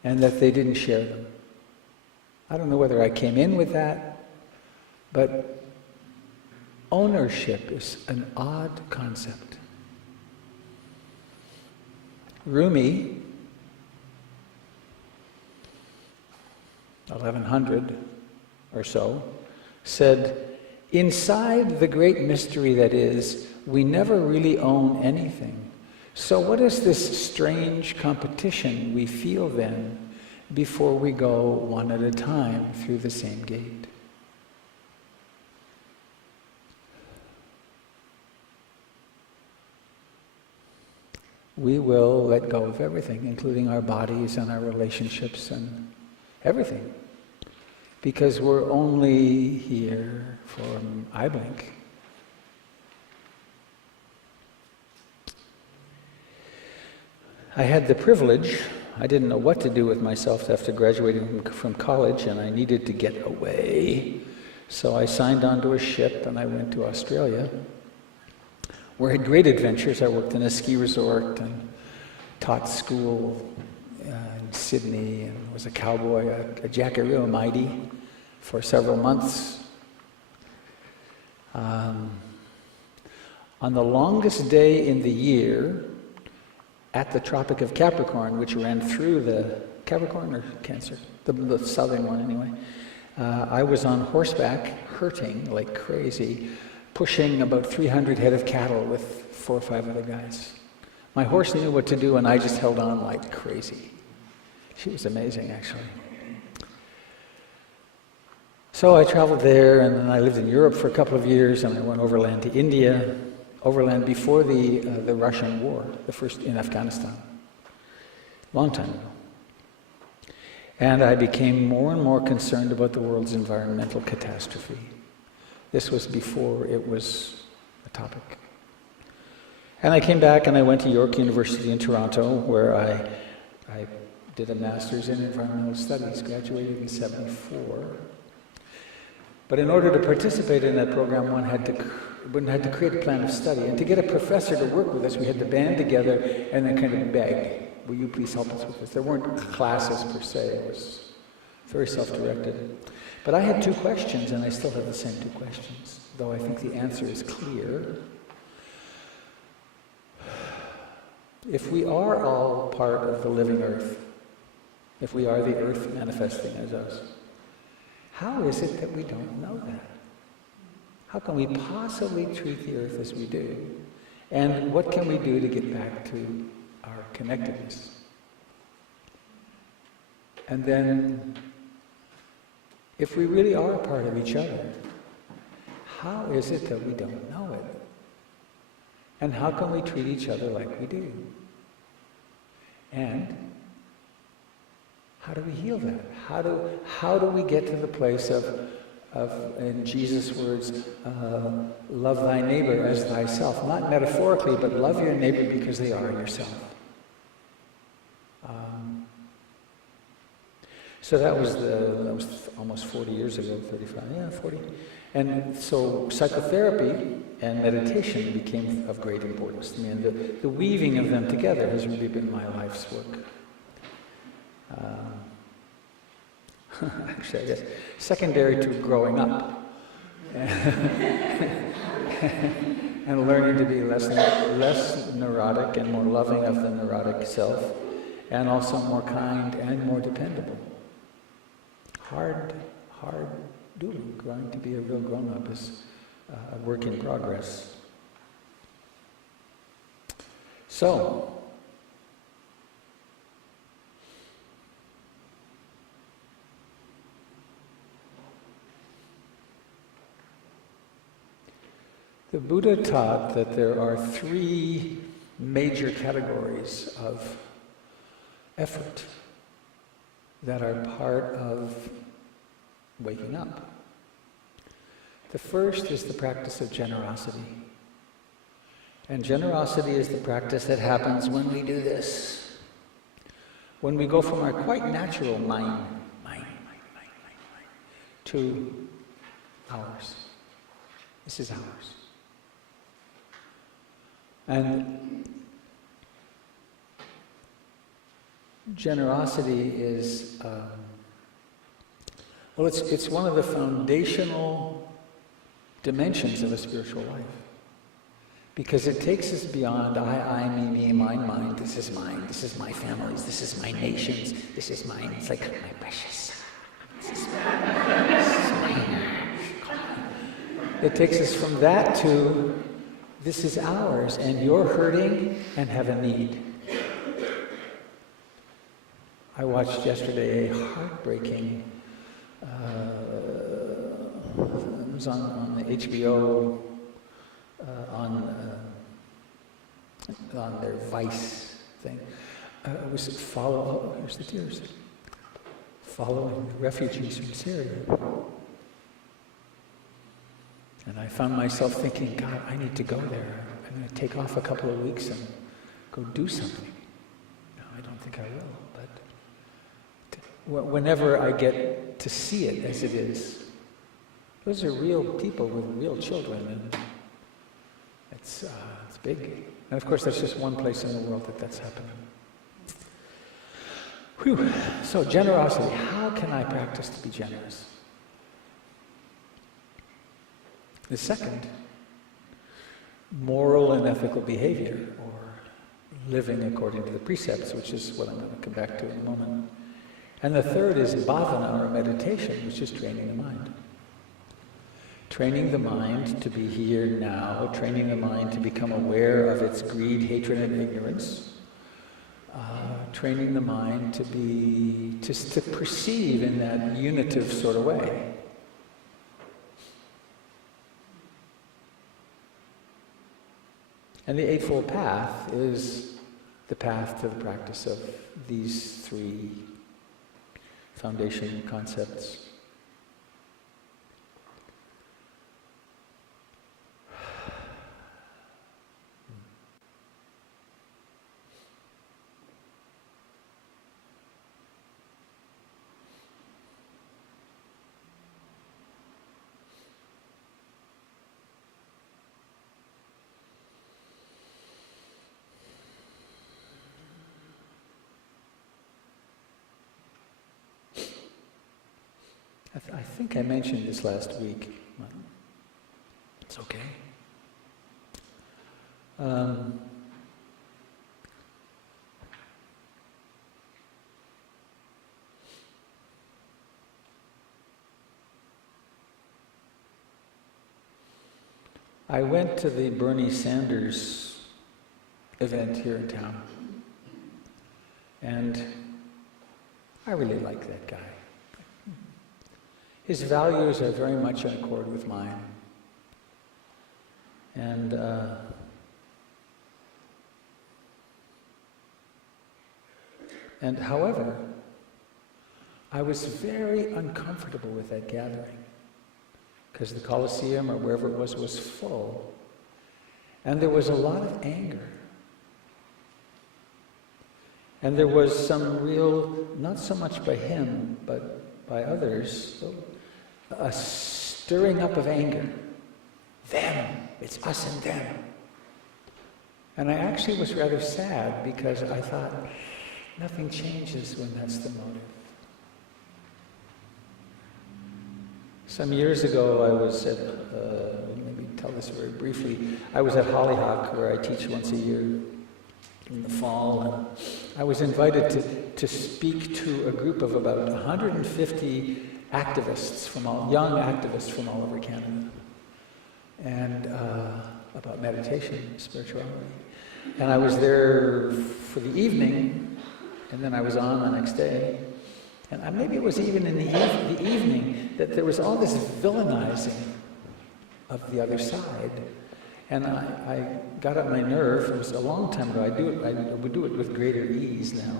and that they didn't share them. I don't know whether I came in with that, but ownership is an odd concept. Rumi, 1100 or so, said, inside the great mystery that is, we never really own anything. So what is this strange competition we feel then before we go one at a time through the same gate? We will let go of everything, including our bodies and our relationships and everything, because we're only here for eye blink. I had the privilege, I didn't know what to do with myself after graduating from college, and I needed to get away. So I signed onto a ship and I went to Australia, where I had great adventures. I worked in a ski resort and taught school in Sydney and was a cowboy, a Jackaroo Mighty for several months. On the longest day in the year, at the Tropic of Capricorn, which ran through the Capricorn or Cancer, the southern one anyway, I was on horseback, hurting like crazy, pushing about 300 head of cattle with 4 or 5 other guys. My horse knew what to do and I just held on like crazy. She was amazing, actually. So I traveled there, and then I lived in Europe for a couple of years, and I went overland to India, overland before the Russian war, the first in Afghanistan, long time ago. And I became more and more concerned about the world's environmental catastrophe. This was before it was a topic. And I came back and I went to York University in Toronto, where I did a master's in environmental studies, graduated in '74. But in order to participate in that program, one had to create a plan of study. And to get a professor to work with us, we had to band together and then kind of beg, will you please help us with this? There weren't classes per se, it was very self-directed. But I had 2 questions, and I still have the same 2 questions, though I think the answer is clear. If we are all part of the living earth, if we are the earth manifesting as us, how is it that we don't know that? How can we possibly treat the earth as we do? And what can we do to get back to our connectedness? And then, if we really are a part of each other, how is it that we don't know it? And how can we treat each other like we do? And how do we heal that? How do we get to the place of in Jesus' words, love thy neighbor as thyself? Not metaphorically, but love your neighbor because they are yourself. So that was almost 40 years ago, 35, yeah, 40. And so psychotherapy and meditation became of great importance to me, and the weaving of them together has really been my life's work. Actually, I guess secondary to growing up and learning to be less neurotic and more loving of the neurotic self, and also more kind and more dependable. Hard doing. Growing to be a real grown-up is a work in progress. So, the Buddha taught that there are three major categories of effort that are part of waking up. The first is the practice of generosity. And generosity is the practice that happens when we do this. When we go from our quite natural mine, to ours. This is ours. And generosity is, it's one of the foundational dimensions of a spiritual life. Because it takes us beyond I, me, mine, this is mine, this is my family's, this is my nation's, this is mine. It's like my precious. This is mine. This is mine. It takes us from that to this is ours, and you're hurting and have a need. I watched yesterday a heartbreaking, it was on the HBO, on their Vice thing. It was here's the tears, following the refugees from Syria. And I found myself thinking, God, I need to go there. I'm going to take off a couple of weeks and go do something. No, I don't think I will, but whenever I get to see it as it is, those are real people with real children, and it's big. And of course, that's just one place in the world that's happening. Whew. So generosity, how can I practice to be generous? The second, moral and ethical behavior, or living according to the precepts, which is what I'm going to come back to in a moment. And the third is bhavana, or meditation, which is training the mind. Training the mind to be here now, training the mind to become aware of its greed, hatred, and ignorance. Training the mind to perceive in that unitive sort of way. And the Eightfold Path is the path to the practice of these three foundation concepts. I think I mentioned this last week. It's okay. I went to the Bernie Sanders event here in town, and I really like that guy. His values are very much in accord with mine. And And however, I was very uncomfortable with that gathering because the Colosseum or wherever it was full. And there was a lot of anger. And there was some real, not so much by him, but by others, a stirring up of anger. Them, it's us and them. And I actually was rather sad because I thought, nothing changes when that's the motive. Some years ago I was at, maybe tell this very briefly, I was at Hollyhock where I teach once a year in the fall, and I was invited to speak to a group of about 150 activists young activists from all over Canada, and about meditation, spirituality. And I was there for the evening, and then I was on the next day. And maybe it was even in the evening that there was all this villainizing of the other side. And I got on my nerve. It was a long time ago. I would do it with greater ease now.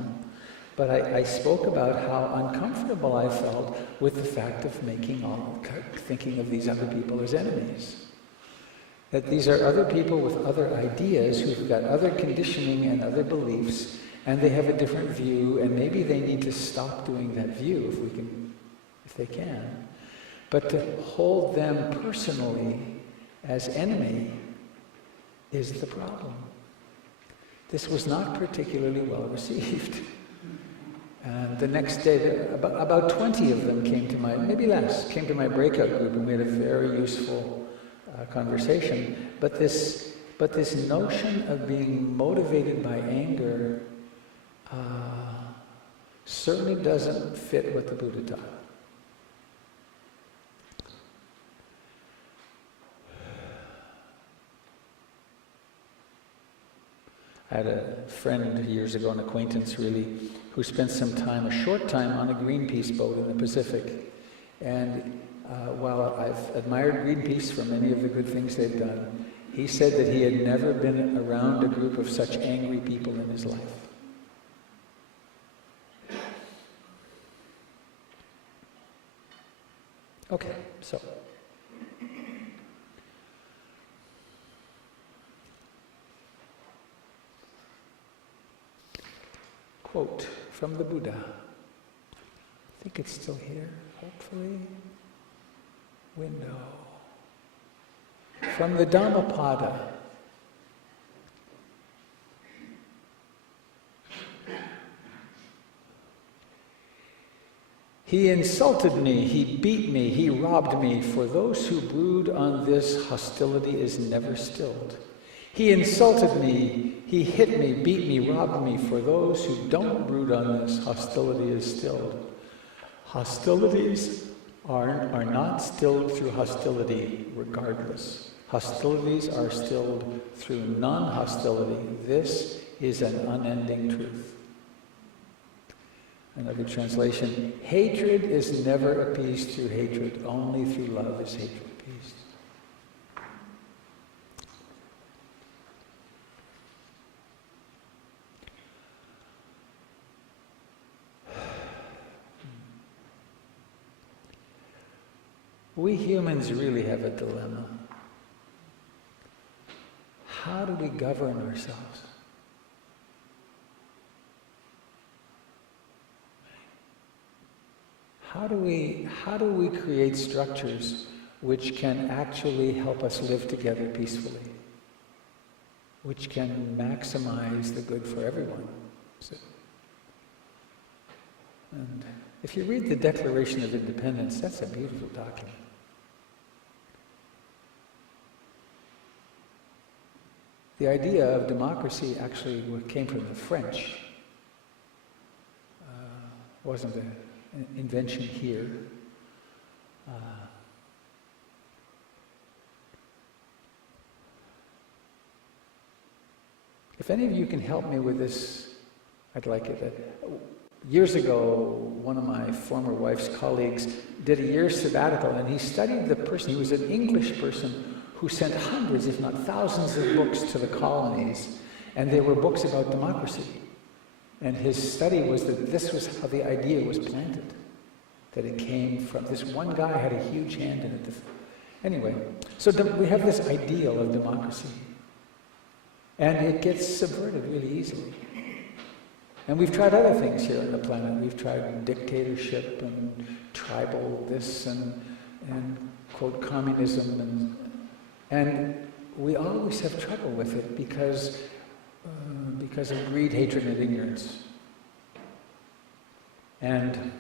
But I spoke about how uncomfortable I felt with the fact of thinking of these other people as enemies. That these are other people with other ideas who've got other conditioning and other beliefs, and they have a different view, and maybe they need to stop doing that view if they can. But to hold them personally as enemy is the problem. This was not particularly well received. And the next day, about 20 of them came to my breakout group, and we had a very useful conversation. But this notion of being motivated by anger certainly doesn't fit what the Buddha taught. I had a friend years ago, an acquaintance really, who spent a short time on a Greenpeace boat in the Pacific. And while I've admired Greenpeace for many of the good things they've done, he said that he had never been around a group of such angry people in his life. Okay, so. Quote from the Buddha. I think it's still here, hopefully. Window. From the Dhammapada. He insulted me, he beat me, he robbed me. For those who brood on this, hostility is never stilled. He insulted me, he hit me, beat me, robbed me. For those who don't brood on this, hostility is stilled. Hostilities are not stilled through hostility regardless. Hostilities are stilled through non-hostility. This is an unending truth. Another translation, hatred is never appeased through hatred, only through love is hatred appeased. We humans really have a dilemma. How do we govern ourselves? How do we create structures which can actually help us live together peacefully? Which can maximize the good for everyone? And if you read the Declaration of Independence, that's a beautiful document. The idea of democracy actually came from the French. Wasn't an invention here. If any of you can help me with this, I'd like it. Years ago, one of my former wife's colleagues did a year's sabbatical, and he studied the person. He was an English person who sent hundreds, if not thousands, of books to the colonies, and they were books about democracy. And his study was that this was how the idea was planted. That it came from, this one guy had a huge hand in it. Anyway, so we have this ideal of democracy. And it gets subverted really easily. And we've tried other things here on the planet. We've tried dictatorship and tribal this and quote, communism. And we always have trouble with it because of greed, hatred, and ignorance. And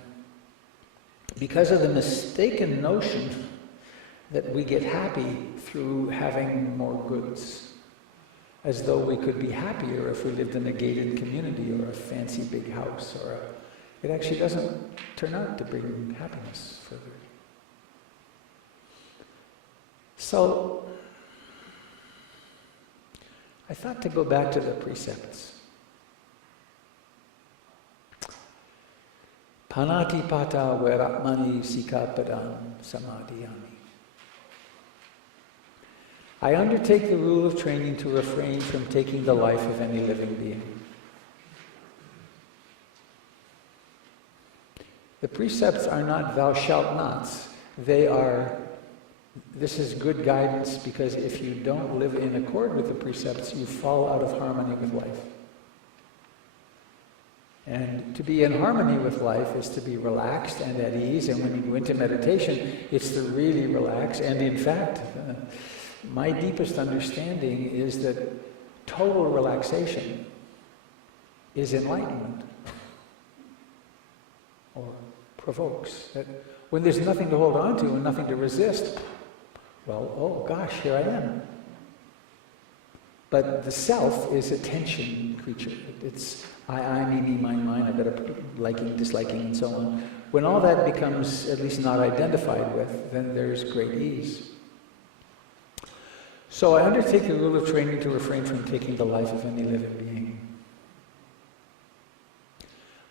because of the mistaken notion that we get happy through having more goods, as though we could be happier if we lived in a gated community or a fancy big house, it actually doesn't turn out to bring happiness further. So, I thought to go back to the precepts. Panatipata veramani sikapadam samadhiyami. I undertake the rule of training to refrain from taking the life of any living being. The precepts are not thou shalt nots. This is good guidance, because if you don't live in accord with the precepts, you fall out of harmony with life. And to be in harmony with life is to be relaxed and at ease, and when you go into meditation, it's to really relax. And in fact, my deepest understanding is that total relaxation is enlightenment, or provokes. That when there's nothing to hold on to and nothing to resist, well, oh gosh, here I am. But the self is a tension creature. It's I, me, mine, I've got a liking, disliking, and so on. When all that becomes at least not identified with, then there's great ease. So I undertake the rule of training to refrain from taking the life of any living being.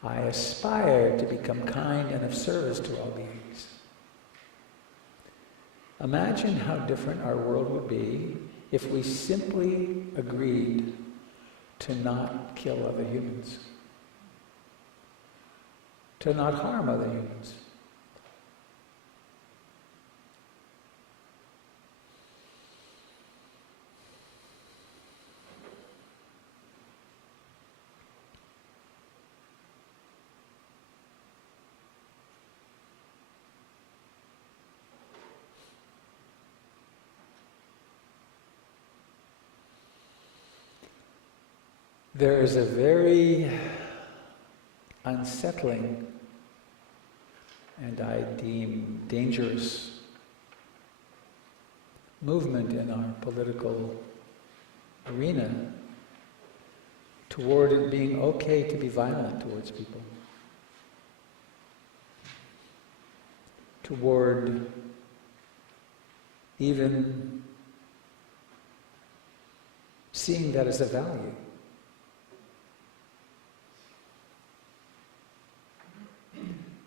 I aspire to become kind and of service to all beings. Imagine how different our world would be if we simply agreed to not kill other humans, to not harm other humans. There is a very unsettling and I deem dangerous movement in our political arena toward it being okay to be violent towards people, toward even seeing that as a value.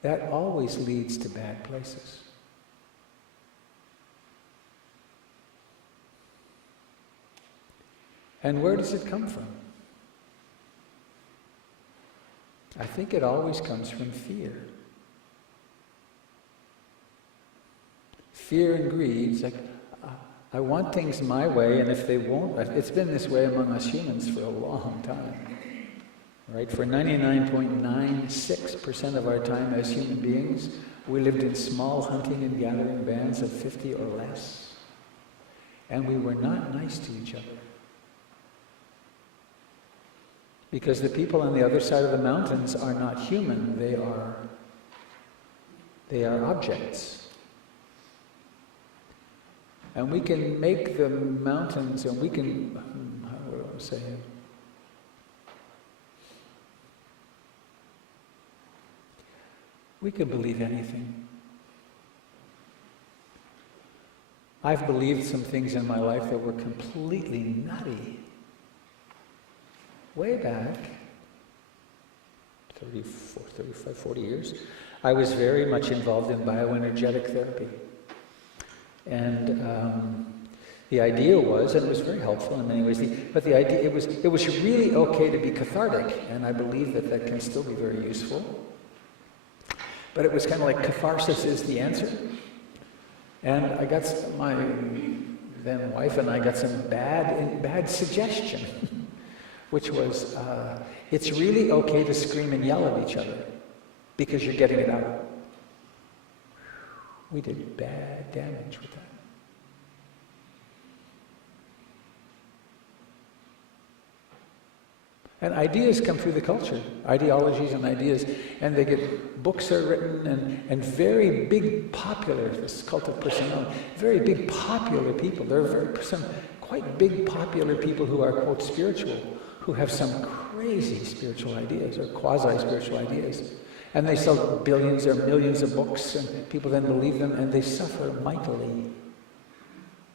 That always leads to bad places. And where does it come from? I think it always comes from fear. Fear and greed. It's like, I want things my way, and if they won't, it's been this way among us humans for a long time. Right? For 99.96% of our time as human beings, we lived in small hunting and gathering bands of 50 or less. And we were not nice to each other. Because the people on the other side of the mountains are not human, they are objects. And we can make the mountains, and we can, what do I say? We can believe anything. I've believed some things in my life that were completely nutty. Way back, 35, 40 years, I was very much involved in bioenergetic therapy. And The idea was, and it was very helpful in many ways, but the idea, it was really okay to be cathartic, and I believe that that can still be very useful. But it was kind of like catharsis is the answer. And I got my then wife and I got some bad suggestion, which was, it's really okay to scream and yell at each other because you're getting it out. We did bad damage with that. And ideas come through the culture, ideologies and ideas, and they get, books are written, and very big popular, this cult of personality, very big popular people. There are some quite big popular people who are, quote, spiritual, who have some crazy spiritual ideas, or quasi-spiritual ideas. And they sell billions or millions of books, and people then believe them, and they suffer mightily.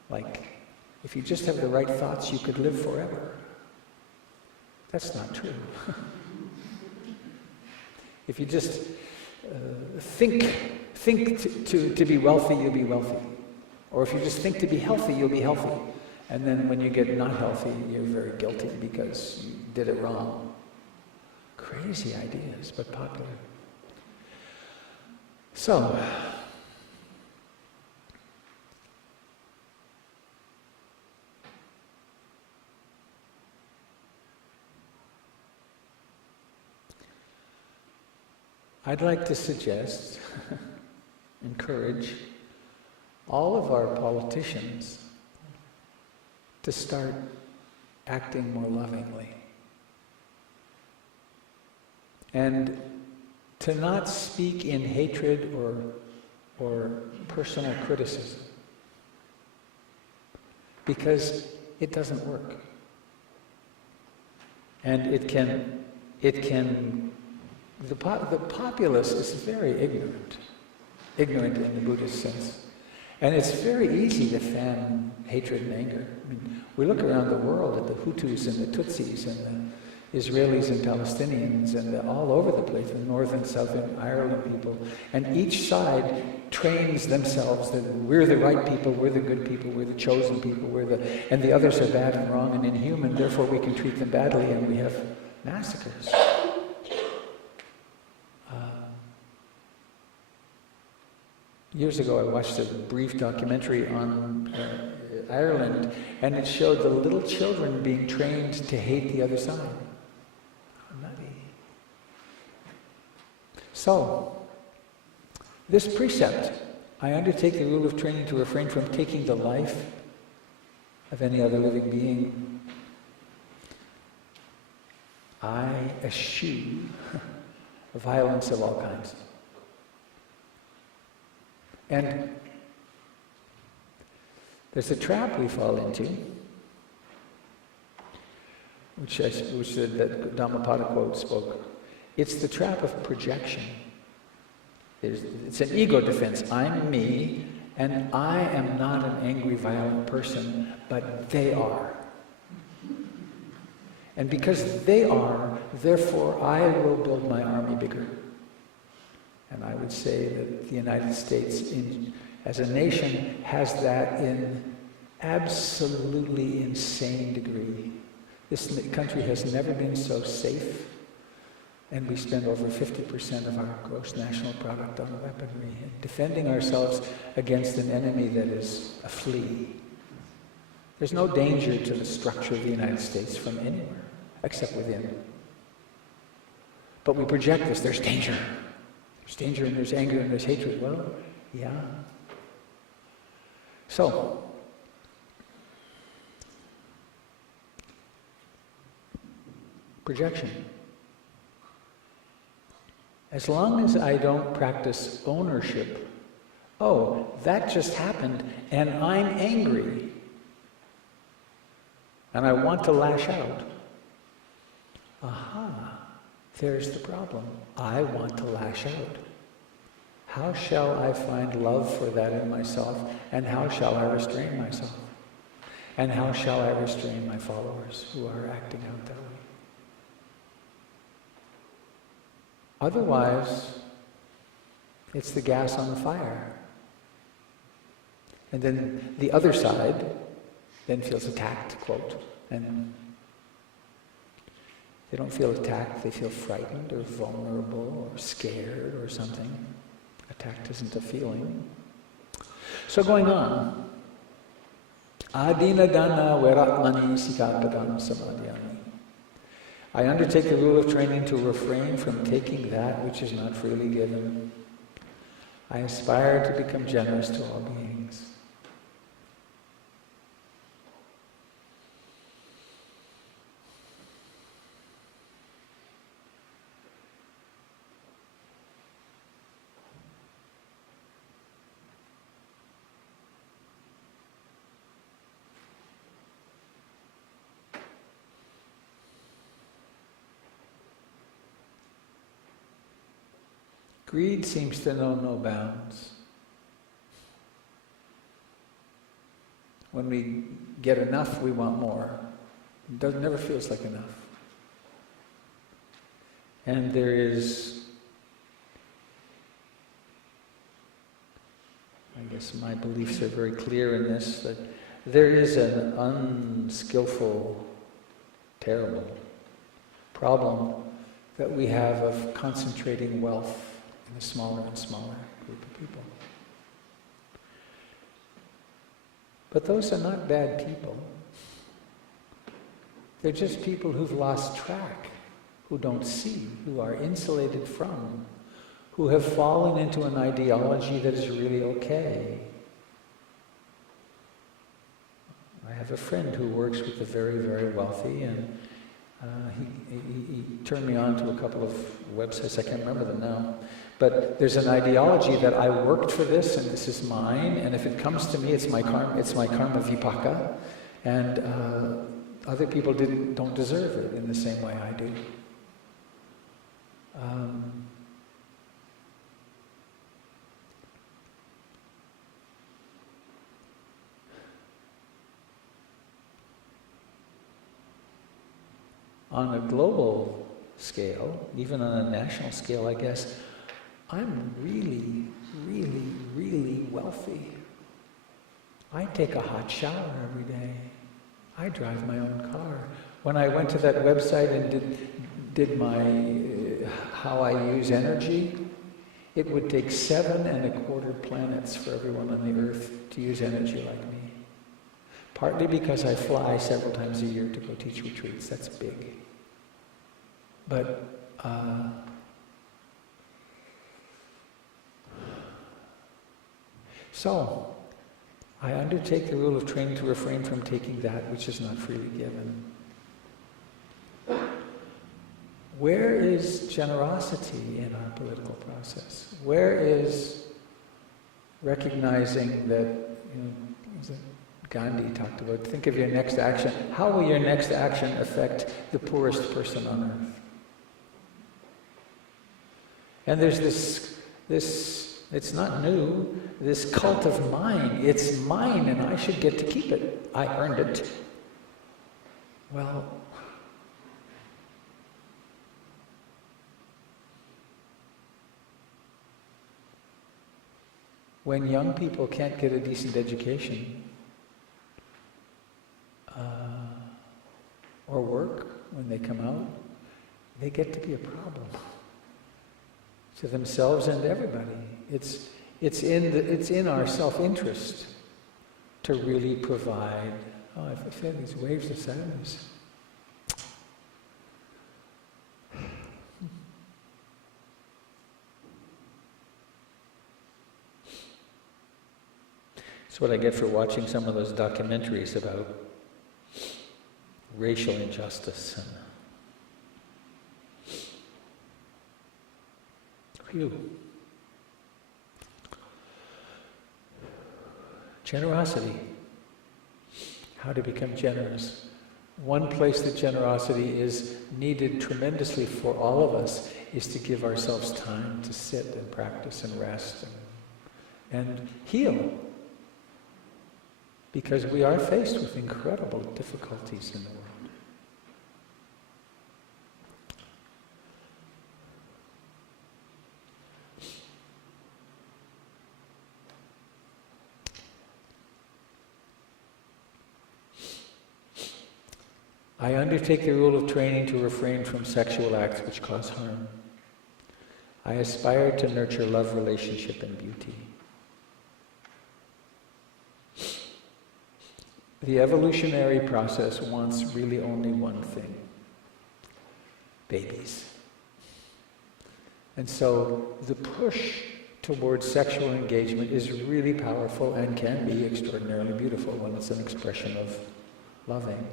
Like, if you just have the right thoughts, you could live forever. That's not true. If you just think to be wealthy, you'll be wealthy. Or if you just think to be healthy, you'll be healthy. And then when you get not healthy, you're very guilty because you did it wrong. Crazy ideas, but popular. So, I'd like to suggest, encourage all of our politicians to start acting more lovingly. And to not speak in hatred or personal criticism. Because it doesn't work. And the populace is very ignorant in the Buddhist sense. And it's very easy to fan hatred and anger. I mean, we look around the world at the Hutus and the Tutsis and the Israelis and Palestinians and all over the place, the North and South and Ireland people, and each side trains themselves that we're the right people, we're the good people, we're the chosen people, and the others are bad and wrong and inhuman, therefore we can treat them badly, and we have massacres. Years ago I watched a brief documentary on Ireland, and it showed the little children being trained to hate the other side. Nutty. So, this precept, I undertake the rule of training to refrain from taking the life of any other living being. I eschew violence of all kinds. And there's a trap we fall into, which that Dhammapada quote spoke. It's the trap of projection. It's an ego defense. I'm me, and I am not an angry, violent person, but they are. And because they are, therefore I will build my army bigger. And I would say that the United States, as a nation, has that in absolutely insane degree. This country has never been so safe, and we spend over 50% of our gross national product on weaponry, and defending ourselves against an enemy that is a flea. There's no danger to the structure of the United States from anywhere, except within. But we project this, there's danger. There's danger and there's anger and there's hatred. Well, yeah. So, projection. As long as I don't practice ownership, oh, that just happened and I'm angry and I want to lash out. Aha. There's the problem. I want to lash out. How shall I find love for that in myself? And how shall I restrain myself? And how shall I restrain my followers who are acting out that way? Otherwise, it's the gas on the fire. And then the other side then feels attacked, quote, and they don't feel attacked, they feel frightened or vulnerable or scared or something. Attacked isn't a feeling. So going on, Adina dana veratmani sikapadam samadhyami. I undertake the rule of training to refrain from taking that which is not freely given. I aspire to become generous to all beings. Greed seems to know no bounds. When we get enough, we want more. It never feels like enough. And there is, I guess my beliefs are very clear in this, that there is an unskillful, terrible problem that we have of concentrating wealth in a smaller and smaller group of people. But those are not bad people. They're just people who've lost track, who don't see, who are insulated from, who have fallen into an ideology that is really okay. I have a friend who works with the very, very wealthy, and he turned me on to a couple of websites, I can't remember them now. But there's an ideology that I worked for this, and this is mine, and if it comes to me, it's my karma vipaka, and other people don't deserve it in the same way I do. On a global scale, even on a national scale, I guess, I'm really, really, really wealthy. I take a hot shower every day. I drive my own car. When I went to that website and did my how I use energy, it would take 7.25 planets for everyone on the earth to use energy like me. Partly because I fly several times a year to go teach retreats. That's big. But so, I undertake the rule of training to refrain from taking that which is not freely given. Where is generosity in our political process? Where is recognizing that, Gandhi talked about, think of your next action. How will your next action affect the poorest person on earth? And there's this, it's not new, this cult of mine. It's mine and I should get to keep it. I earned it. Well, when young people can't get a decent education, or work when they come out, they get to be a problem to themselves and everybody. It's in our self-interest to really provide. Oh, I feel these waves of sadness. That's what I get for watching some of those documentaries about racial injustice. Generosity. How to become generous. One place that generosity is needed tremendously for all of us is to give ourselves time to sit and practice and rest and heal. Because we are faced with incredible difficulties in the world. I undertake the rule of training to refrain from sexual acts which cause harm. I aspire to nurture love, relationship, and beauty. The evolutionary process wants really only one thing: babies. And so the push towards sexual engagement is really powerful and can be extraordinarily beautiful when it's an expression of loving.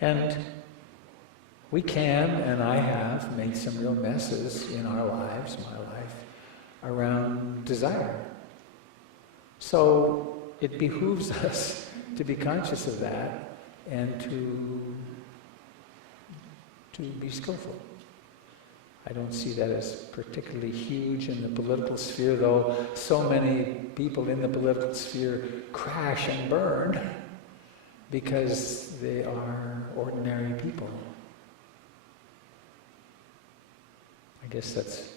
And we can, and I have, made some real messes in our lives, my life, around desire. So it behooves us to be conscious of that and to be skillful. I don't see that as particularly huge in the political sphere, though so many people in the political sphere crash and burn because they are ordinary people. I guess that's...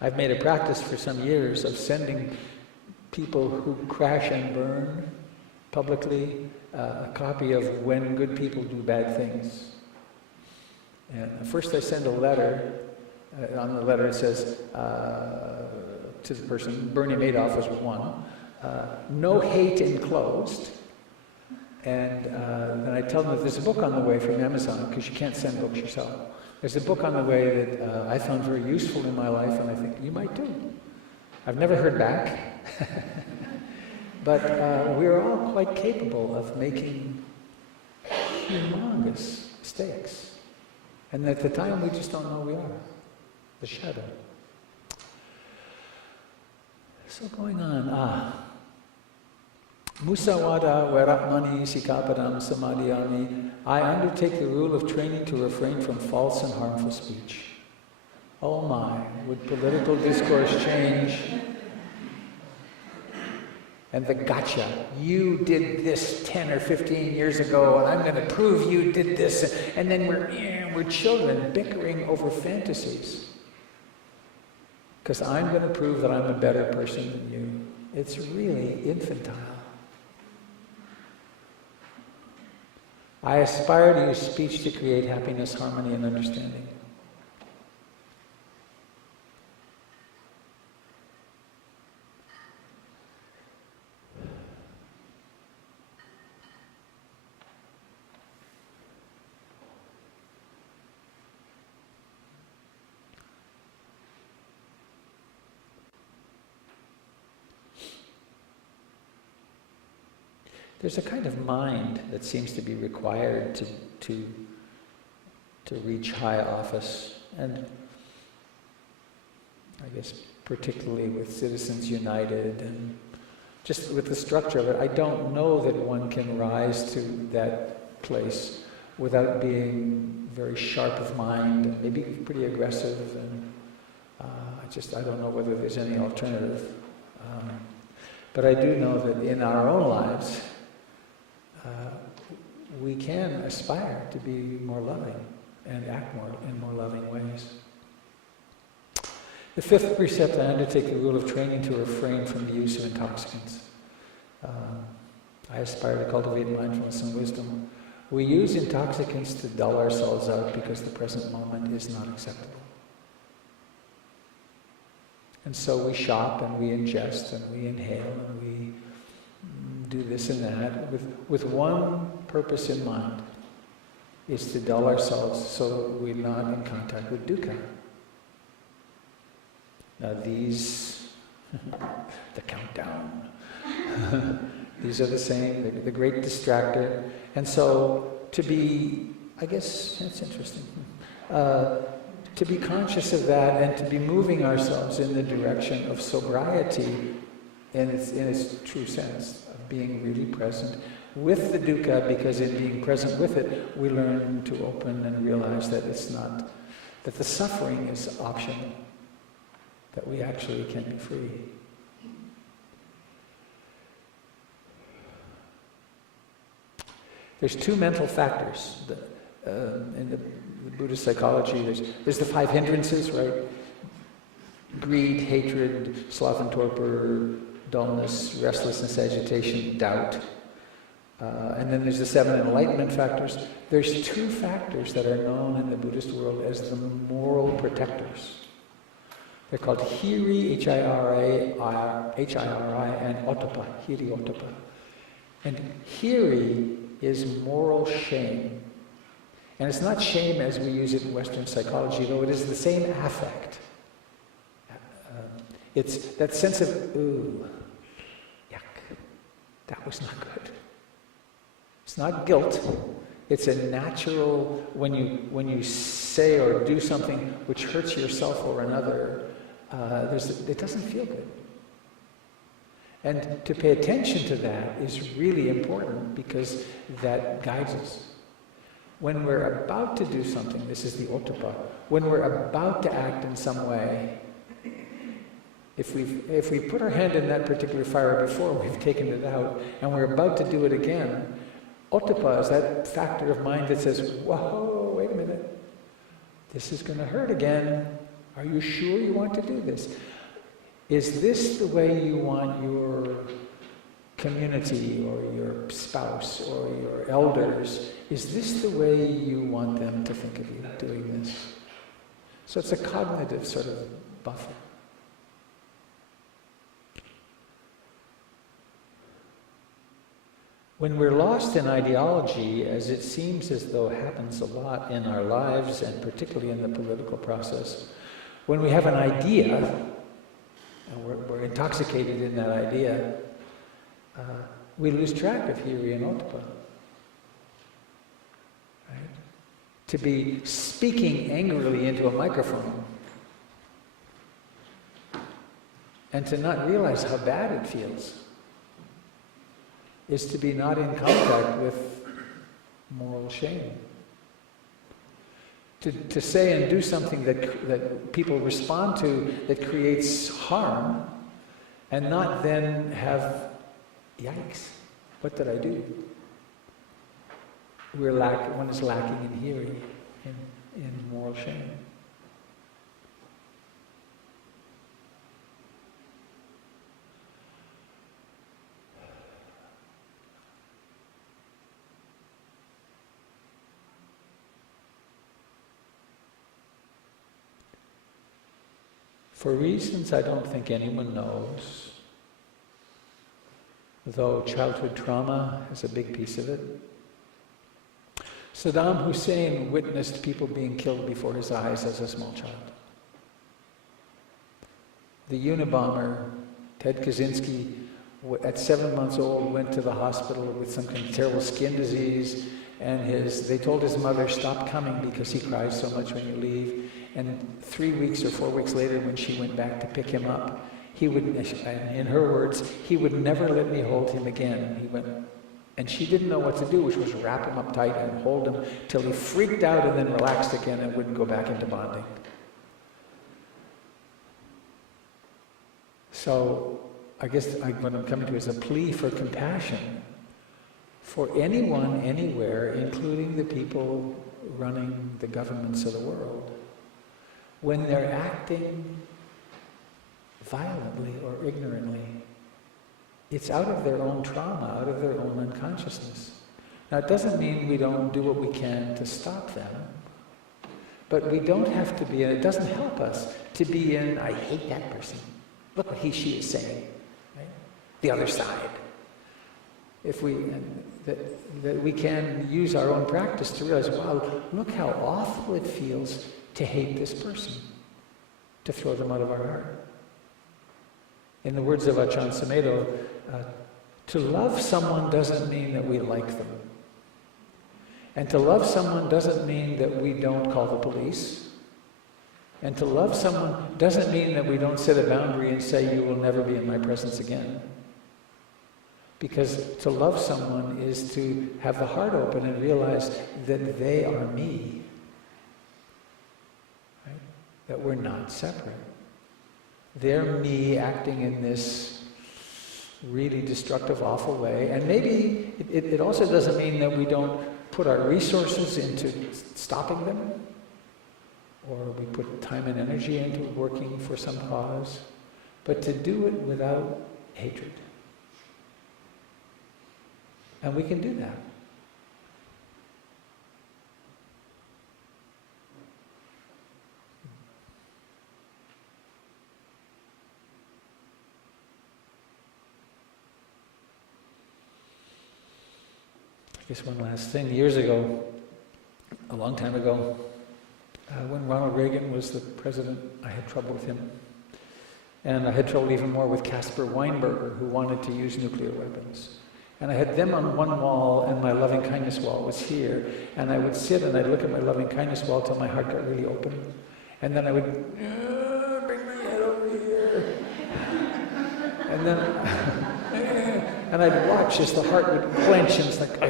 I've made a practice for some years of sending people who crash and burn publicly a copy of When Good People Do Bad Things. And first I send a letter. On the letter it says to the person, Bernie Madoff was one, no hate enclosed. And then I tell them that there's a book on the way from Amazon, because you can't send books yourself. There's a book on the way that I found very useful in my life, and I think you might too. I've never heard back. But we're all quite capable of making humongous mistakes. And at the time, we just don't know we are. The shadow. So going on, Musawada Veramani Sikapadam Samadhyami. I undertake the rule of training to refrain from false and harmful speech. Oh my, would political discourse change? And the gotcha, you did this 10 or 15 years ago, and I'm going to prove you did this. And then we're children bickering over fantasies. Because I'm going to prove that I'm a better person than you. It's really infantile. I aspire to use speech to create happiness, harmony, and understanding. There's a kind of mind that seems to be required to reach high office, and I guess particularly with Citizens United and just with the structure of it, I don't know that one can rise to that place without being very sharp of mind and maybe pretty aggressive, and I don't know whether there's any alternative. But I do know that in our own lives, we can aspire to be more loving and act in more loving ways. The fifth precept, I undertake the rule of training to refrain from the use of intoxicants. I aspire to cultivate mindfulness and wisdom. We use intoxicants to dull ourselves out because the present moment is not acceptable. And so we shop and we ingest and we inhale and we do this and that with one purpose in mind, is to dull ourselves so that we're not in contact with dukkha. Now these, the countdown, these are the same, the great distractor. And so to be, I guess that's interesting, to be conscious of that and to be moving ourselves in the direction of sobriety in its true sense, of being really present with the dukkha, because in being present with it, we learn to open and realize that it's not, that the suffering is optional, that we actually can be free. There's two mental factors. In the Buddhist psychology, there's the 5 hindrances, right? Greed, hatred, sloth and torpor, dullness, restlessness, agitation, doubt. And then there's the 7 enlightenment factors. There's 2 factors that are known in the Buddhist world as the moral protectors. They're called hiri, H-I-R-I, and ottappa, hiri ottappa. And hiri is moral shame. And it's not shame as we use it in Western psychology, though it is the same affect. It's that sense of, ooh, yuck, that was not good. It's not guilt. It's a natural, when you say or do something which hurts yourself or another, it doesn't feel good. And to pay attention to that is really important because that guides us. When we're about to do something, this is the ottappa, when we're about to act in some way, if we put our hand in that particular fire before we've taken it out, and we're about to do it again, ottappa is that factor of mind that says, whoa, wait a minute, this is going to hurt again. Are you sure you want to do this? Is this the way you want your community or your spouse or your elders, is this the way you want them to think of you doing this? So it's a cognitive sort of buffer. When we're lost in ideology, as it seems as though happens a lot in our lives, and particularly in the political process, when we have an idea, and we're intoxicated in that idea, we lose track of hiri and ottappa. Right? To be speaking angrily into a microphone and to not realize how bad it feels is to be not in contact with moral shame. To say and do something that people respond to that creates harm, and not then have, yikes, what did I do? One is lacking in hearing, in moral shame. For reasons I don't think anyone knows, though childhood trauma is a big piece of it, Saddam Hussein witnessed people being killed before his eyes as a small child. The Unabomber, Ted Kaczynski, at 7 months old, went to the hospital with some kind of terrible skin disease, and they told his mother, stop coming because he cries so much when you leave. And 3 weeks or 4 weeks later, when she went back to pick him up, he would, in her words, he would never let me hold him again. He went, and she didn't know what to do, which was wrap him up tight and hold him till he freaked out and then relaxed again and wouldn't go back into bonding. So I guess what I'm coming to is a plea for compassion for anyone, anywhere, including the people running the governments of the world, when they're acting violently or ignorantly. It's out of their own trauma, out of their own unconsciousness. Now, it doesn't mean we don't do what we can to stop them, but we don't have to be, and it doesn't help us to be in, I hate that person. Look what she is saying, right? The other side. If that we can use our own practice to realize, wow, look how awful it feels to hate this person, to throw them out of our heart. In the words of Ajahn Sumedho, to love someone doesn't mean that we like them. And to love someone doesn't mean that we don't call the police. And to love someone doesn't mean that we don't set a boundary and say, you will never be in my presence again. Because to love someone is to have the heart open and realize that they are me. Right? That we're not separate. They're me acting in this really destructive, awful way. And maybe it also doesn't mean that we don't put our resources into stopping them, or we put time and energy into working for some cause, but to do it without hatred. And we can do that. I guess one last thing. Years ago, a long time ago, when Ronald Reagan was the president, I had trouble with him. And I had trouble even more with Caspar Weinberger, who wanted to use nuclear weapons. And I had them on one wall, and my loving kindness wall was here. And I would sit and I'd look at my loving kindness wall till my heart got really open. And then I would bring my head over here. And then and I'd watch as the heart would clench, and it's like,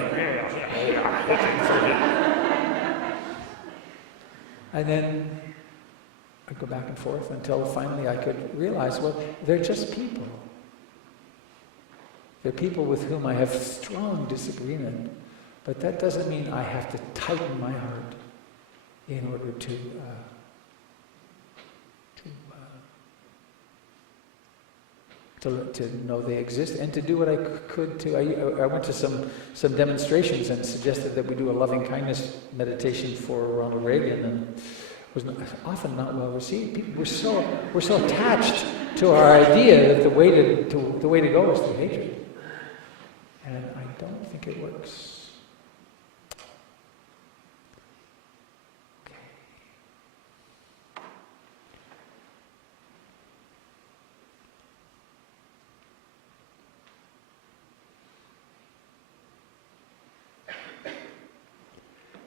and then I'd go back and forth until finally I could realize, well, they're just people. They're people with whom I have strong disagreement, but that doesn't mean I have to tighten my heart in order to know they exist and to do what I could to. I went to some demonstrations and suggested that we do a loving kindness meditation for Ronald Reagan, and was often not well received. People were so attached to our idea that the way to go is through hatred, and I don't think it works.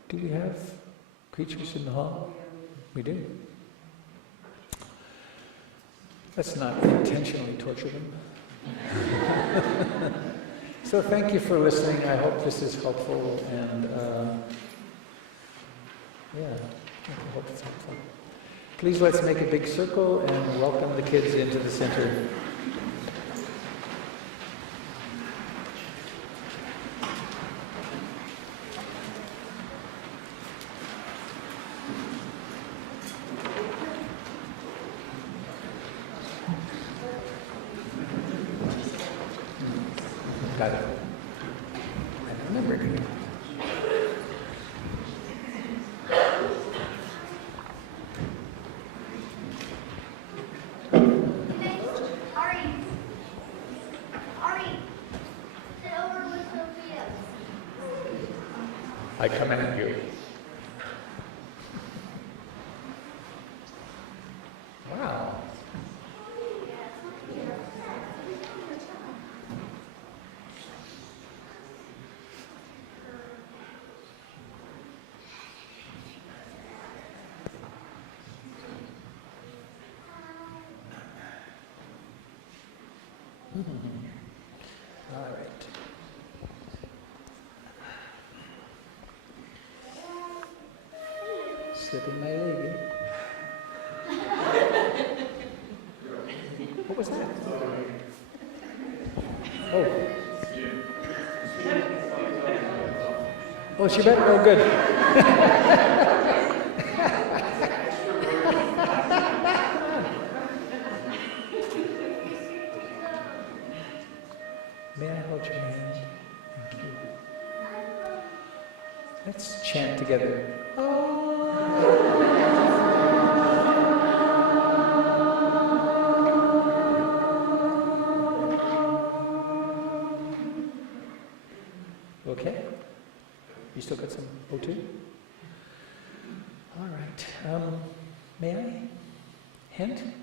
Do we have creatures in the hall? We do. Let's not intentionally torture them. So thank you for listening. I hope this is helpful, and I hope it's helpful. Please let's make a big circle and welcome the kids into the center. Got it. I remember it. I command you. Wow. All right. Slipping my leg. What was that? Oh. Oh, she better. Oh, good. May I hold your hand? Thank you. Let's chant together. Okay? You still got some O2? All right. May I? Hand?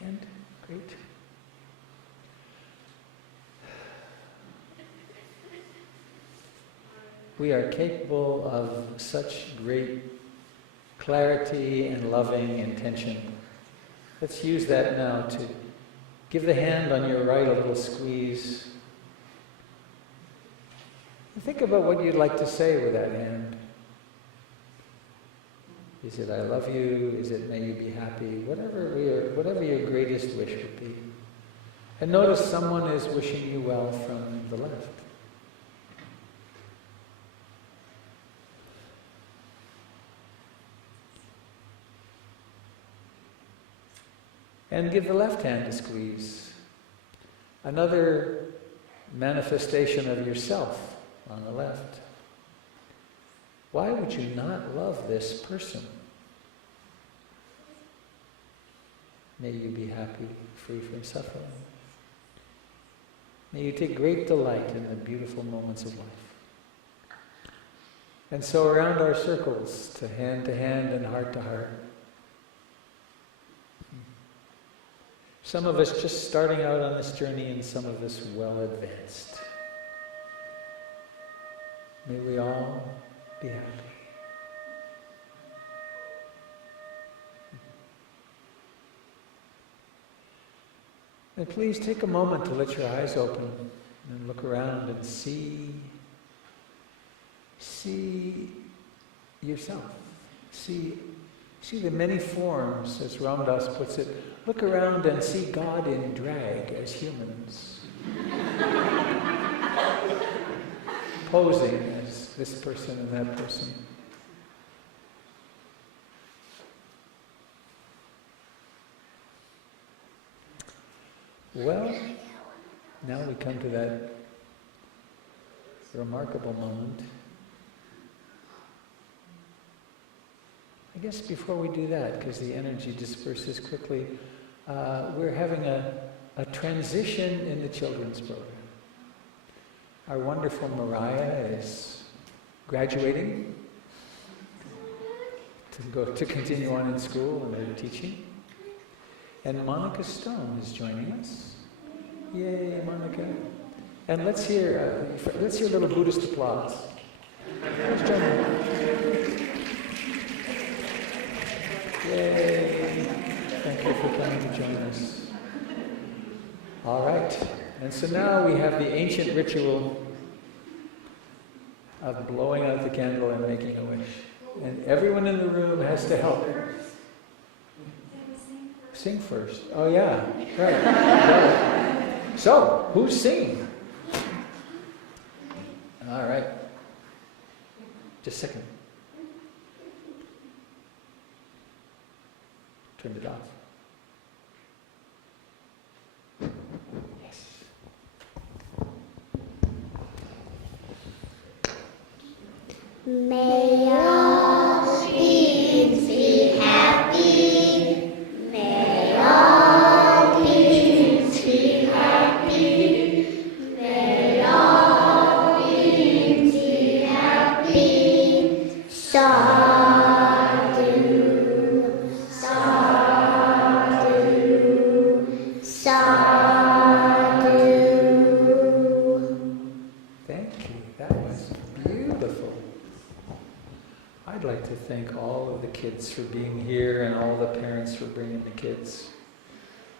Hand? Great. We are capable of such great clarity and loving intention. Let's use that now to give the hand on your right a little squeeze. Think about what you'd like to say with that hand. Is it I love you? Is it may you be happy? Whatever your greatest wish would be. And notice someone is wishing you well from the left. And give the left hand a squeeze. Another manifestation of yourself on the left. Why would you not love this person? May you be happy, free from suffering. May you take great delight in the beautiful moments of life. And so around our circles, to hand and heart to heart. Some of us just starting out on this journey and some of us well advanced. May we all be happy. And please take a moment to let your eyes open and look around and see yourself. See the many forms, as Ram Dass puts it. Look around and see God in drag as humans. Posing as this person and that person. Well, now we come to that remarkable moment. I guess before we do that, because the energy disperses quickly, we're having a transition in the children's program. Our wonderful Mariah is graduating to continue on in school and her teaching. And Monica Stone is joining us. Yay, Monica. And let's hear a little Buddhist applause. Let's join her. Yay. Thank you for coming to join us. All right. And so now we have the ancient ritual of blowing out the candle and making a wish. And everyone in the room has to help. Sing first. Oh yeah, right. So, who's singing? All right. Just a second. Turn it off. Yes. May all beings be happy. May all beings be happy. May all beings be happy. Sadhu, sadhu, sadhu. Thank you. That was beautiful. I'd like to thank all of the kids for being here and all the parents for bringing the kids.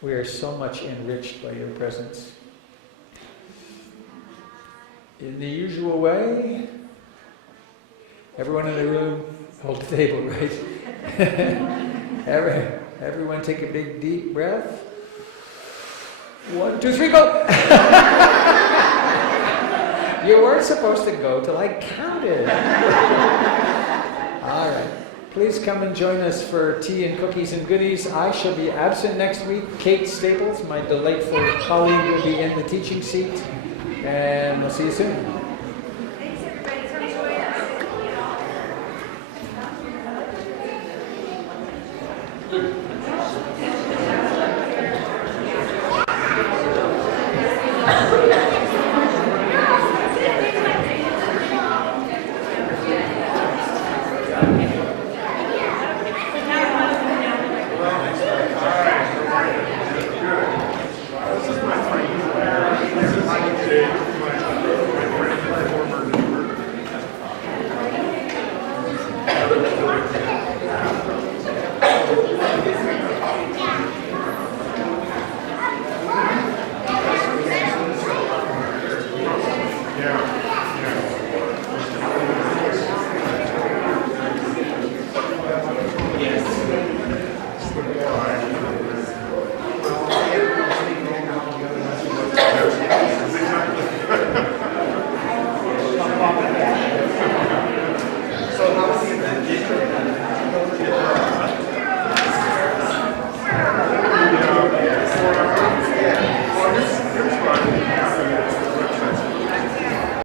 We are so much enriched by your presence. In the usual way, everyone in the room, hold the table, right? Everyone take a big deep breath. 1, 2, 3, go! You weren't supposed to go till I counted. All right. Please come and join us for tea and cookies and goodies. I shall be absent next week. Kate Staples, my delightful colleague, will be in the teaching seat. And we'll see you soon.